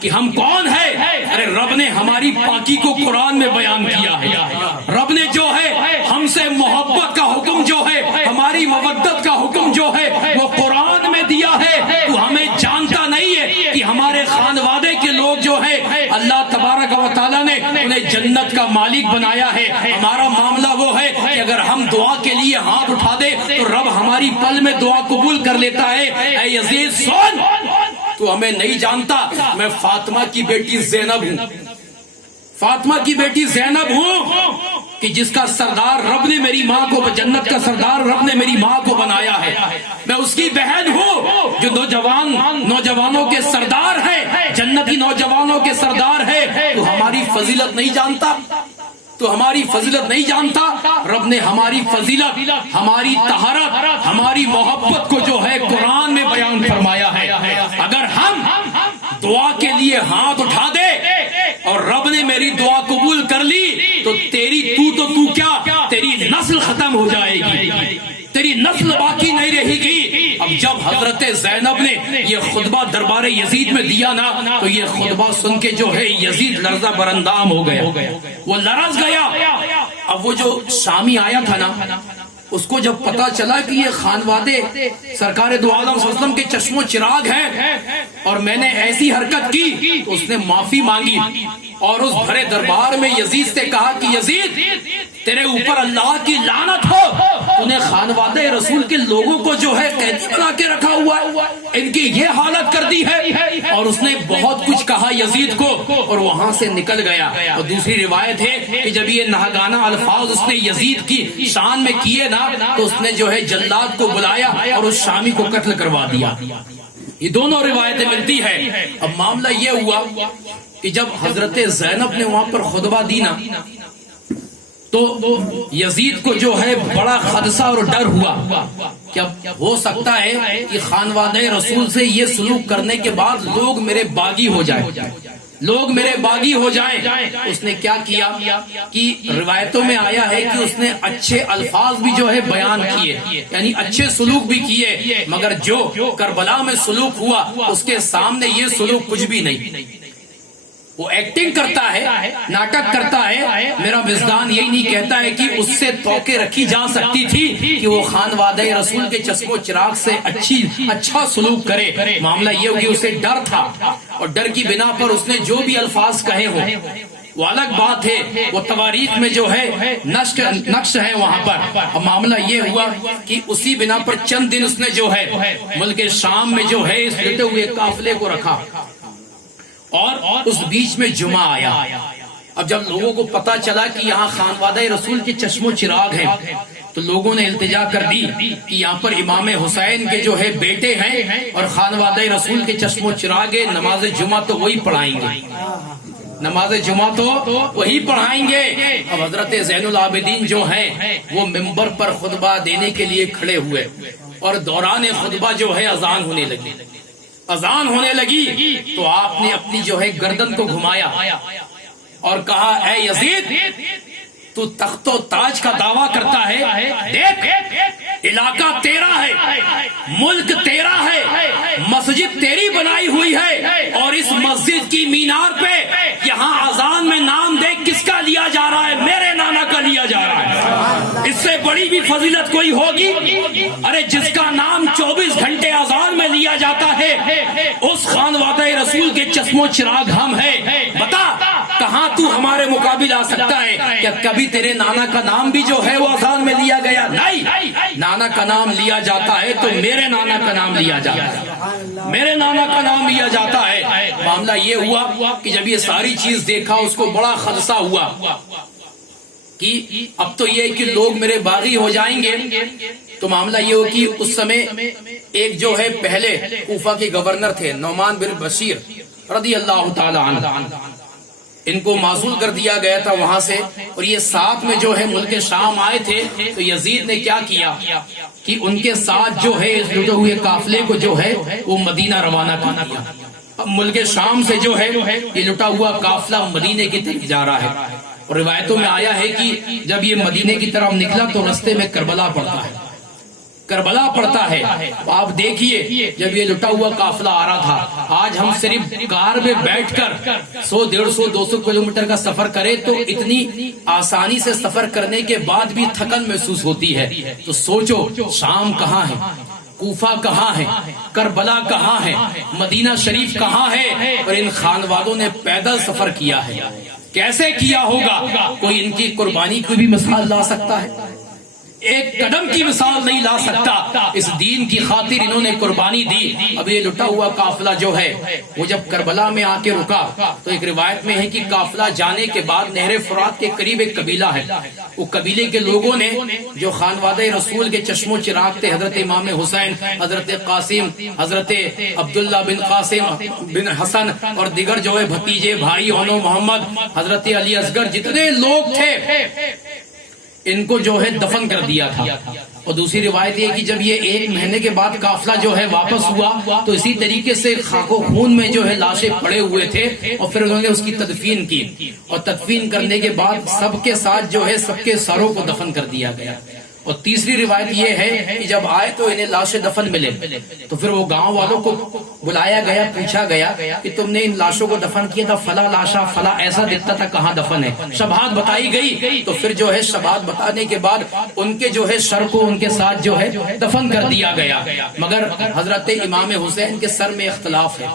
کہ ہم کون ہے۔ ارے رب نے ہماری پاکی کو قرآن میں بیان کیا ہے، رب نے جو ہے ہم سے محبت کا حکم جو ہے، ہماری مودت کا حکم جو ہے وہ قرآن میں دیا ہے۔ تو ہمیں جانتا نہیں ہے کہ ہمارے خانوادے کے لوگ جو ہے اللہ تبارک و تعالیٰ نے انہیں جنت کا مالک بنایا ہے۔ ہمارا معاملہ وہ ہے کہ اگر ہم دعا کے لیے ہاتھ اٹھا دے تو رب ہماری پل میں دعا قبول کر لیتا ہے۔ اے یزید سن، تو ہمیں نہیں جانتا، میں فاطمہ کی بیٹی زینب ہوں، فاطمہ کی بیٹی زینب ہوں کہ جس کا سردار رب نے میری ماں کو، جنت کا سردار رب نے میری ماں کو بنایا ہے، میں اس کی بہن ہوں جو نوجوانوں کے سردار ہے، جنتی نوجوانوں کے سردار ہے۔ تو ہماری فضیلت نہیں جانتا، تو ہماری فضیلت نہیں جانتا، رب نے ہماری فضیلت، ہماری طہارت، ہماری محبت کو جو ہے قرآن میں بیان فرمایا ہے۔ اگر ہم دعا کے لیے ہاتھ اٹھا دے اور رب نے میری دعا قبول کر لی تو تو کیا تیری نسل ختم ہو جائے گی، تیری نسل باقی نہیں رہے گی۔ اب جب حضرت زینب نے یہ خطبہ دربار یزید میں دیا نا تو یہ خطبہ سن کے جو ہے یزید لرزہ برندام ہو گیا، وہ لرز گیا۔ اب وہ جو شامی آیا تھا نا اس کو جب پتا چلا کہ یہ خانوادے سرکار دو عالم صلی اللہ علیہ وسلم کے چشم و چراغ ہیں اور میں نے ایسی حرکت کی تو اس نے معافی مانگی اور اس بھرے دربار میں یزید سے کہا کہ یزید تیرے اوپر اللہ کی لعنت ہو، تو نے خانوادہ رسول کے لوگوں کو جو ہے قیدی بنا کے رکھا ہوا ہے، ان کی یہ حالت کر دی ہے۔ اور اس نے بہت کچھ کہا یزید کو اور وہاں سے نکل گیا۔ اور دوسری روایت ہے کہ جب یہ ناگانہ الفاظ اس نے یزید کی شان میں کیے نا تو اس نے جو ہے جلاد کو بلایا اور اس شامی کو قتل کروا دیا۔ یہ دونوں روایتیں ملتی ہے۔ اب معاملہ یہ ہوا کہ جب حضرت زینب نے وہاں پر خطبہ دی نا تو یزید کو جو ہے بڑا خدشہ اور ڈر ہوا کہ اب ہو سکتا ہے کہ خانوادہ رسول سے یہ سلوک کرنے کے بعد لوگ میرے باغی ہو جائیں، لوگ میرے باغی ہو جائیں۔ اس نے کیا کیا کہ روایتوں میں آیا ہے کہ اس نے اچھے الفاظ بھی جو ہے بیان کیے، یعنی اچھے سلوک بھی کیے، مگر جو کربلا میں سلوک ہوا اس کے سامنے یہ سلوک کچھ بھی نہیں۔ وہ ایکٹنگ کرتا ہے، ناٹک کرتا ہے۔ میرا وجدان یہی نہیں کہتا ہے کہ اس سے توقع رکھی جا سکتی تھی کہ وہ خانوادہ رسول کے چشم و چراغ سے اچھا سلوک کرے۔ معاملہ یہ ہو کہ اسے ڈر تھا اور ڈر کی بنا پر اس نے جو بھی الفاظ کہے ہوں وہ الگ بات ہے، وہ تواریخ میں جو ہے نقش ہے وہاں پر۔ اب معاملہ یہ ہوا کہ اسی بنا پر چند دن اس نے جو ہے ملک شام میں جو ہے اس لٹے ہوئے قافلے کو رکھا، اور اس بیچ میں جمعہ آیا۔ اب جب لوگوں کو پتا چلا کہ یہاں خانوادہ رسول کے چشم و چراغ ہیں، تو لوگوں نے التجا کر دی کہ یہاں پر امام حسین کے جو ہے بیٹے ہیں اور خانوادہ رسول کے چشم و چراغ، نماز جمعہ تو وہی پڑھائیں گے، نماز جمعہ تو وہی پڑھائیں گے۔ اب حضرت زین العابدین جو ہیں وہ ممبر پر خطبہ دینے کے لیے کھڑے ہوئے، اور دوران خطبہ جو ہے اذان ہونے لگی۔ اذان ہونے لگی تو آپ نے اپنی جو ہے گردن کو گھمایا اور کہا، اے یزید، تو تخت و تاج کا دعویٰ کرتا ہے، دیکھ علاقہ تیرا ہے، ملک تیرا ہے، مسجد تیری بنائی ہوئی ہے، اور اس مسجد کی مینار پہ یہاں اذان میں نام دیکھ کس کا لیا جا رہا ہے؟ میرے نانا کا لیا جا رہا ہے۔ اس سے بڑی بھی فضیلت کوئی ہوگی؟ ارے جس کا نام 24 گھنٹے اذان میں لیا جاتا ہے، اس خانوادہ رسول کے چشم و چراغ ہم ہیں۔ بتا کہاں تو ہمارے مقابل آ سکتا ہے؟ کیا کبھی تیرے نانا کا نام بھی جو ہے وہ اذان میں لیا گیا؟ نہیں، نانا کا نام لیا جاتا ہے تو میرے نانا کا نام لیا جاتا ہے، میرے نانا کا نام لیا جاتا ہے۔ معاملہ یہ ہوا کہ جب یہ ساری چیز دیکھا اس کو بڑا خدشہ ہوا کہ اب تو یہ کہ لوگ میرے باغی ہو جائیں گے۔ تو معاملہ یہ ہو کہ اس سمے ایک جو ہے پہلے کوفہ کے گورنر تھے نعمان بن بشیر رضی اللہ تعالی عنہ، ان کو معزول کر دیا گیا تھا وہاں سے، اور یہ ساتھ میں جو ہے ملک شام آئے تھے۔ تو یزید نے کیا کیا کہ ان کے ساتھ جو ہے اس لٹے ہوئے قافلے کو جو ہے وہ مدینہ روانہ کر دیا۔ اب ملک شام سے جو ہے یہ لٹا ہوا قافلہ مدینے کی طرف جا رہا ہے، اور روایتوں میں آیا ہے کہ جب یہ مدینے کی طرف نکلا تو رستے میں کربلا پڑتا ہے، کربلا پڑتا ہے۔ آپ دیکھیے جب یہ لٹا ہوا قافلہ آ رہا تھا، آج ہم صرف کار میں بیٹھ کر 100 150 200 کلومیٹر کا سفر کریں تو اتنی آسانی سے سفر کرنے کے بعد بھی تھکن محسوس ہوتی ہے۔ تو سوچو شام کہاں ہے، کوفہ کہاں ہے، کربلا کہاں ہے، مدینہ شریف کہاں ہے، اور ان خانوادوں نے پیدل سفر کیا ہے۔ کیسے کیا ہوگا؟ کوئی ان کی قربانی کی بھی مثال لا سکتا ہے؟ ایک قدم کی مثال نہیں لا سکتا۔ اس دین کی خاطر انہوں نے قربانی دی۔ اب یہ لٹا ہوا قافلہ جو ہے وہ جب کربلا میں آ کے رکا تو ایک روایت میں ہے کہ قافلہ جانے کے بعد نہر فرات کے قریب ایک قبیلہ ہے، وہ قبیلے کے لوگوں نے جو خانوادہ رسول کے چشم و چراغ تھے، حضرت امام حسین، حضرت قاسم، حضرت عبداللہ بن قاسم بن حسن اور دیگر جو ہے بھتیجے بھائی اونو محمد، حضرت علی اصغر، جتنے لوگ تھے ان کو جو ہے دفن کر دیا تھا۔ اور دوسری روایت یہ کہ جب یہ 1 مہینے کے بعد قافلہ جو ہے واپس ہوا تو اسی طریقے سے خاک و خون میں جو ہے لاشیں پڑے ہوئے تھے، اور پھر انہوں نے اس کی تدفین کی، اور تدفین کرنے کے بعد سب کے ساتھ جو ہے سب کے سروں کو دفن کر دیا گیا۔ اور تیسری روایت یہ ہے کہ جب آئے تو انہیں لاشیں دفن ملے تو پھر وہ گاؤں والوں کو بلایا گیا، پوچھا گیا کہ تم نے ان لاشوں کو دفن کیا تھا، فلاں لاشا فلاں ایسا دکھتا تھا، کہاں دفن ہے؟ شباہت بتائی گئی، تو پھر جو ہے شباہت بتانے کے بعد ان کے جو ہے سر کو ان کے ساتھ جو ہے دفن کر دیا گیا۔ مگر حضرت امام حسین کے سر میں اختلاف ہے۔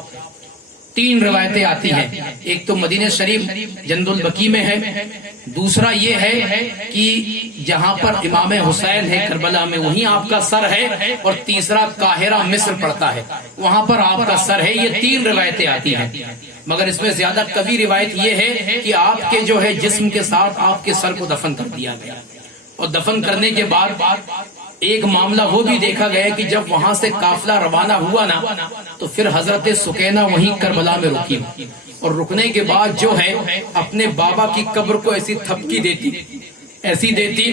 3 روایتیں آتی ہیں، ایک تو مدینہ شریف جند البقیع میں ہے، دوسرا یہ ہے کہ جہاں پر امام حسین ہے کربلا میں وہیں آپ کا سر ہے، اور تیسرا قاہرہ مصر پڑتا ہے وہاں پر آپ کا سر ہے۔ یہ 3 روایتیں آتی ہیں، مگر اس میں زیادہ قوی روایت یہ ہے کہ آپ کے جو ہے جسم کے ساتھ آپ کے سر کو دفن کر دیا گیا، اور دفن کرنے کے بعد ایک معاملہ وہ بھی دیکھا گیا کہ جب وہاں سے قافلہ روانہ ہوا نا تو پھر حضرت سکینہ وہیں کربلا میں رکی، اور رکنے کے بعد جو ہے اپنے بابا کی قبر کو ایسی تھپکی دیتی، ایسی دیتی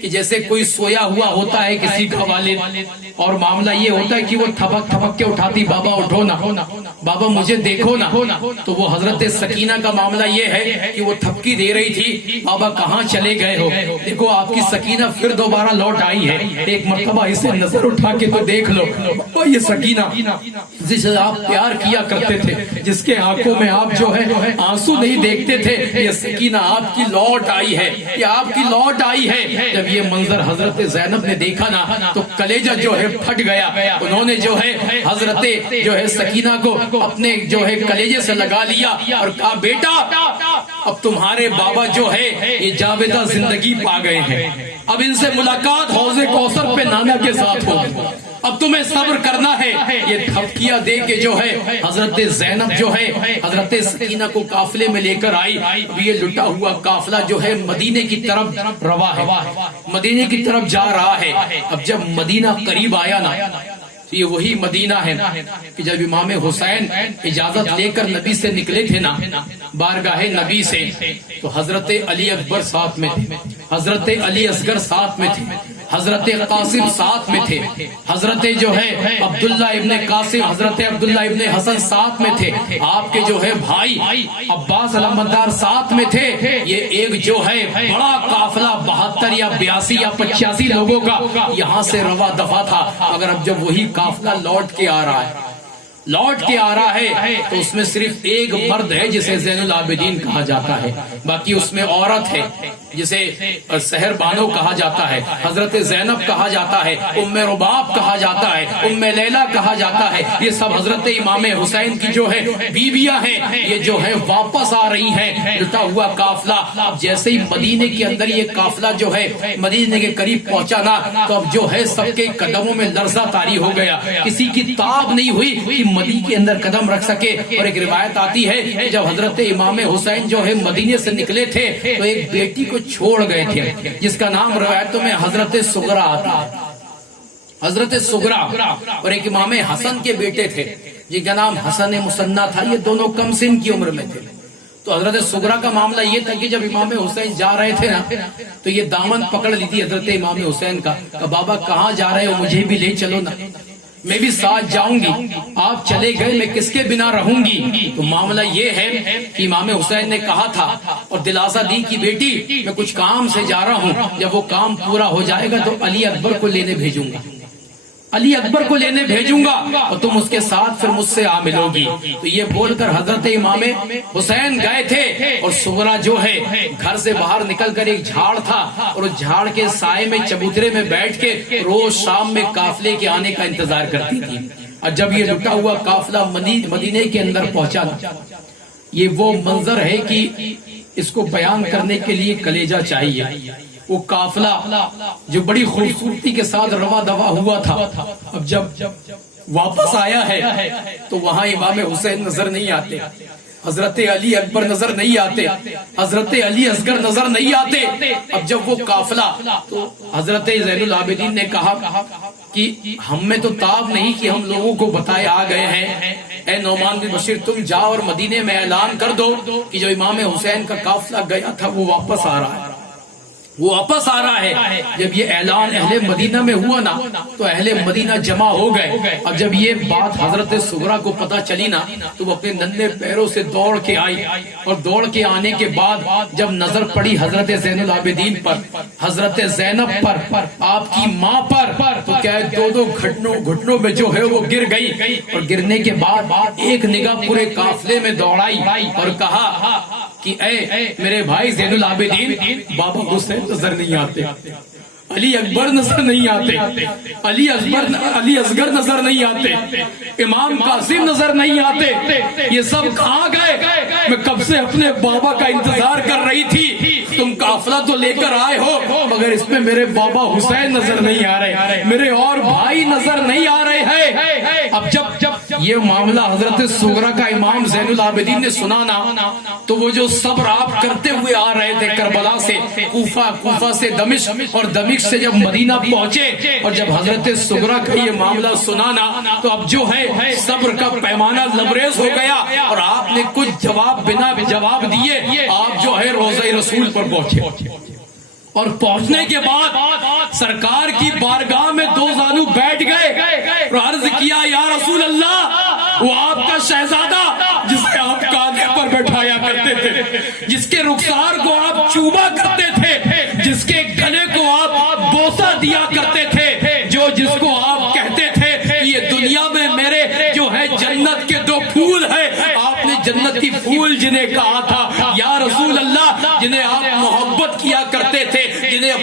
کہ جیسے کوئی سویا ہوا ہوتا ہے کسی کا والد، اور معاملہ یہ ہوتا ہے کہ وہ تھپک تھپک کے اٹھاتی، بابا اٹھو نا، بابا مجھے دیکھو نا۔ تو وہ حضرت سکینہ کا معاملہ یہ ہے کہ وہ تھپکی دے رہی تھی، بابا کہاں چلے گئے ہو؟ دیکھو آپ کی سکینہ پھر دوبارہ لوٹ آئی ہے، ایک مرتبہ اسے نظر اٹھا کے تو دیکھ لو۔ یہ سکینہ جس سے آپ پیار کیا کرتے تھے، جس کے آنکھوں میں آپ جو ہے آنسو نہیں دیکھتے تھے، یہ سکینہ آپ کی لوٹ آئی ہے، یہ آپ کی لوٹ آئی ہے. جب یہ منظر حضرت زینب نے دیکھا نا تو کلیجہ جو ہے پھٹ گیا. انہوں نے جو ہے حضرت جو ہے سکینہ کو اپنے جو ہے کلیجے سے لگا لیا اور کہا بیٹا اب تمہارے بابا جو ہے یہ جاویدہ زندگی پا گئے ہیں, اب ان سے ملاقات حوض کوثر پہ نانا کے ساتھ ہوگی, اب تمہیں صبر کرنا ہے. یہ تھپکیاں دے کے جو ہے حضرت زینب جو ہے حضرت سکینہ کو قافلے میں لے کر آئی. اب یہ لٹا ہوا قافلہ جو ہے مدینے کی طرف روا ہے, مدینے کی طرف جا رہا ہے. اب جب مدینہ قریب آیا نا تو یہ وہی مدینہ ہے کہ جب امام حسین اجازت لے کر نبی سے نکلے تھے نا بارگاہ نبی سے, تو حضرت علی اکبر ساتھ میں تھے, حضرت علی اصغر ساتھ میں تھے, حضرت قاسم ساتھ میں تھے, حضرت جو ہے عبداللہ ابن قاسم, حضرت عبداللہ ابن حسن ساتھ میں تھے, آپ کے جو ہے بھائی عباس علمدار ساتھ میں تھے. یہ ایک جو ہے بڑا قافلہ 72 یا 82 یا 85 لوگوں کا یہاں سے روا دفع تھا. اگر اب جب وہی قافلہ لوٹ کے آ رہا ہے تو اس میں صرف ایک مرد ہے جسے زین العابدین کہا جاتا ہے, باقی اس میں عورت ہے جسے سحر بانو کہا جاتا ہے, حضرت زینب کہا جاتا ہے, ام رباب کہا جاتا ہے, ام لیلہ کہا جاتا ہے. یہ سب حضرت امام حسین کی جو ہے بیویاں ہیں. یہ جو ہے واپس آ رہی ہیں لٹا ہوا قافلہ. جیسے ہی مدینے کے اندر یہ قافلہ جو ہے مدینے کے قریب پہنچا نا تو اب جو ہے سب کے قدموں میں لرزہ طاری ہو گیا, کسی کی تاب نہیں ہوئی کہ مدینے کے اندر قدم رکھ سکے. اور ایک روایت آتی ہے کہ جب حضرت امام حسین جو ہے مدینے سے نکلے تھے تو ایک بیٹی کو چھوڑ گئے تھے جس کا نام روایتوں میں حضرت سغرا آتا ہے, حضرت سغرا. اور ایک امام حسن کے بیٹے تھے جن کا نام حسن مصنع تھا, یہ دونوں کم سن کی عمر میں تھے. تو حضرت سغرا کا معاملہ یہ تھا کہ جب امام حسین جا رہے تھے نا تو یہ دامن پکڑ لی تھی حضرت امام حسین کا, کہ بابا کہاں جا رہے ہو, مجھے بھی لے چلو نا, میں بھی ساتھ جاؤں گی. آپ چلے گئے, میں کس کے بنا رہوں گی. تو معاملہ یہ ہے کہ امام حسین نے کہا تھا اور دلاسا دی کہ بیٹی میں کچھ کام سے جا رہا ہوں, جب وہ کام پورا ہو جائے گا تو علی اکبر کو لینے بھیجوں گا, علی اکبر کو لینے بھیجوں گا اور تم اس کے ساتھ پھر مجھ سے آ ملو گی. تو یہ بول کر حضرت امام حسین گئے تھے اور سغرا جو ہے گھر سے باہر نکل کر ایک جھاڑ تھا اور اس جھاڑ کے سائے میں چبوترے میں بیٹھ کے روز شام میں قافلے کے آنے کا انتظار کرتی تھی. اور جب یہ لٹا ہوا قافلہ مدینے کے اندر پہنچا, یہ وہ منظر ہے کہ اس کو بیان کرنے کے لیے کلیجہ چاہیے. وہ قافلہ جو بڑی خوبصورتی کے ساتھ روا دوا ہوا تھا, اب جب واپس آیا ہے تو وہاں امام حسین نظر نہیں آتے, حضرت علی اکبر نظر نہیں آتے, حضرت علی اصغر نظر نہیں آتے. اب جب وہ قافلہ, تو حضرت زین العابدین نے کہا کہ ہم میں تو تاب نہیں کہ ہم لوگوں کو بتائے آ گئے ہیں. اے نعمان بن بشیر تم جاؤ اور مدینے میں اعلان کر دو کہ جو امام حسین کا قافلہ گیا تھا وہ واپس آ رہا ہے, وہ واپس آ رہا ہے. جب یہ اعلان اہل مدینہ میں ہوا نا تو اہل مدینہ جمع ہو گئے. اب جب یہ بات حضرت سغرا کو پتا چلی نا تو وہ اپنے ننھے پیروں سے دوڑ کے آئی, اور دوڑ کے آنے کے بعد جب نظر پڑی حضرت زین العابدین پر, حضرت زینب پر, آپ کی ماں پر, تو کیا دو گھٹنوں میں جو ہے وہ گر گئی. اور گرنے کے بعد ایک نگاہ پورے قافلے میں دوڑائی اور کہا کہ اے میرے بھائی زین العابدین, بابا حسین نظر نہیں آتے, علی اکبر نظر نہیں آتے, علی اصغر نظر نہیں آتے, امام قاسم نظر نہیں آتے, یہ سب کہاں گئے؟ میں کب سے اپنے بابا کا انتظار کر رہی تھی, تم قافلہ تو لے کر آئے ہو مگر اس میں میرے بابا حسین نظر نہیں آ رہے, میرے اور بھائی نظر نہیں آ رہے ہیں. اب جب یہ معاملہ حضرت سغرا کا امام زین العابدین نے سنا نا تو وہ جو صبر آپ کرتے ہوئے آ رہے تھے کربلا سے کوفہ سے دمشق, اور دمشق سے جب مدینہ پہنچے اور جب حضرت سغرا کا یہ معاملہ سنا نا تو اب جو ہے صبر کا پیمانہ لبریز ہو گیا اور آپ نے کچھ بنا جواب دیے, آپ جو ہے روضہ رسول پر پہنچے. اور پہنچنے کے بعد سرکار کی بارگاہ میں دو زانو بیٹھ گئے اور عرض کیا یا رسول اللہ, وہ آپ کا شہزادہ جسے آپ کاندھے پر بٹھایا کرتے تھے, جس کے رخسار کو آپ چوبا کرتے تھے, جس کے گلے کو آپ بوسہ دیا کرتے تھے, جس کو آپ کہتے تھے یہ دنیا میں میرے جو ہے جنت کے دو پھول ہیں, آپ نے جنتی پھول جنہیں کہا تھا یا رسول اللہ, جنہیں آپ محبت کیا کرتے تھے,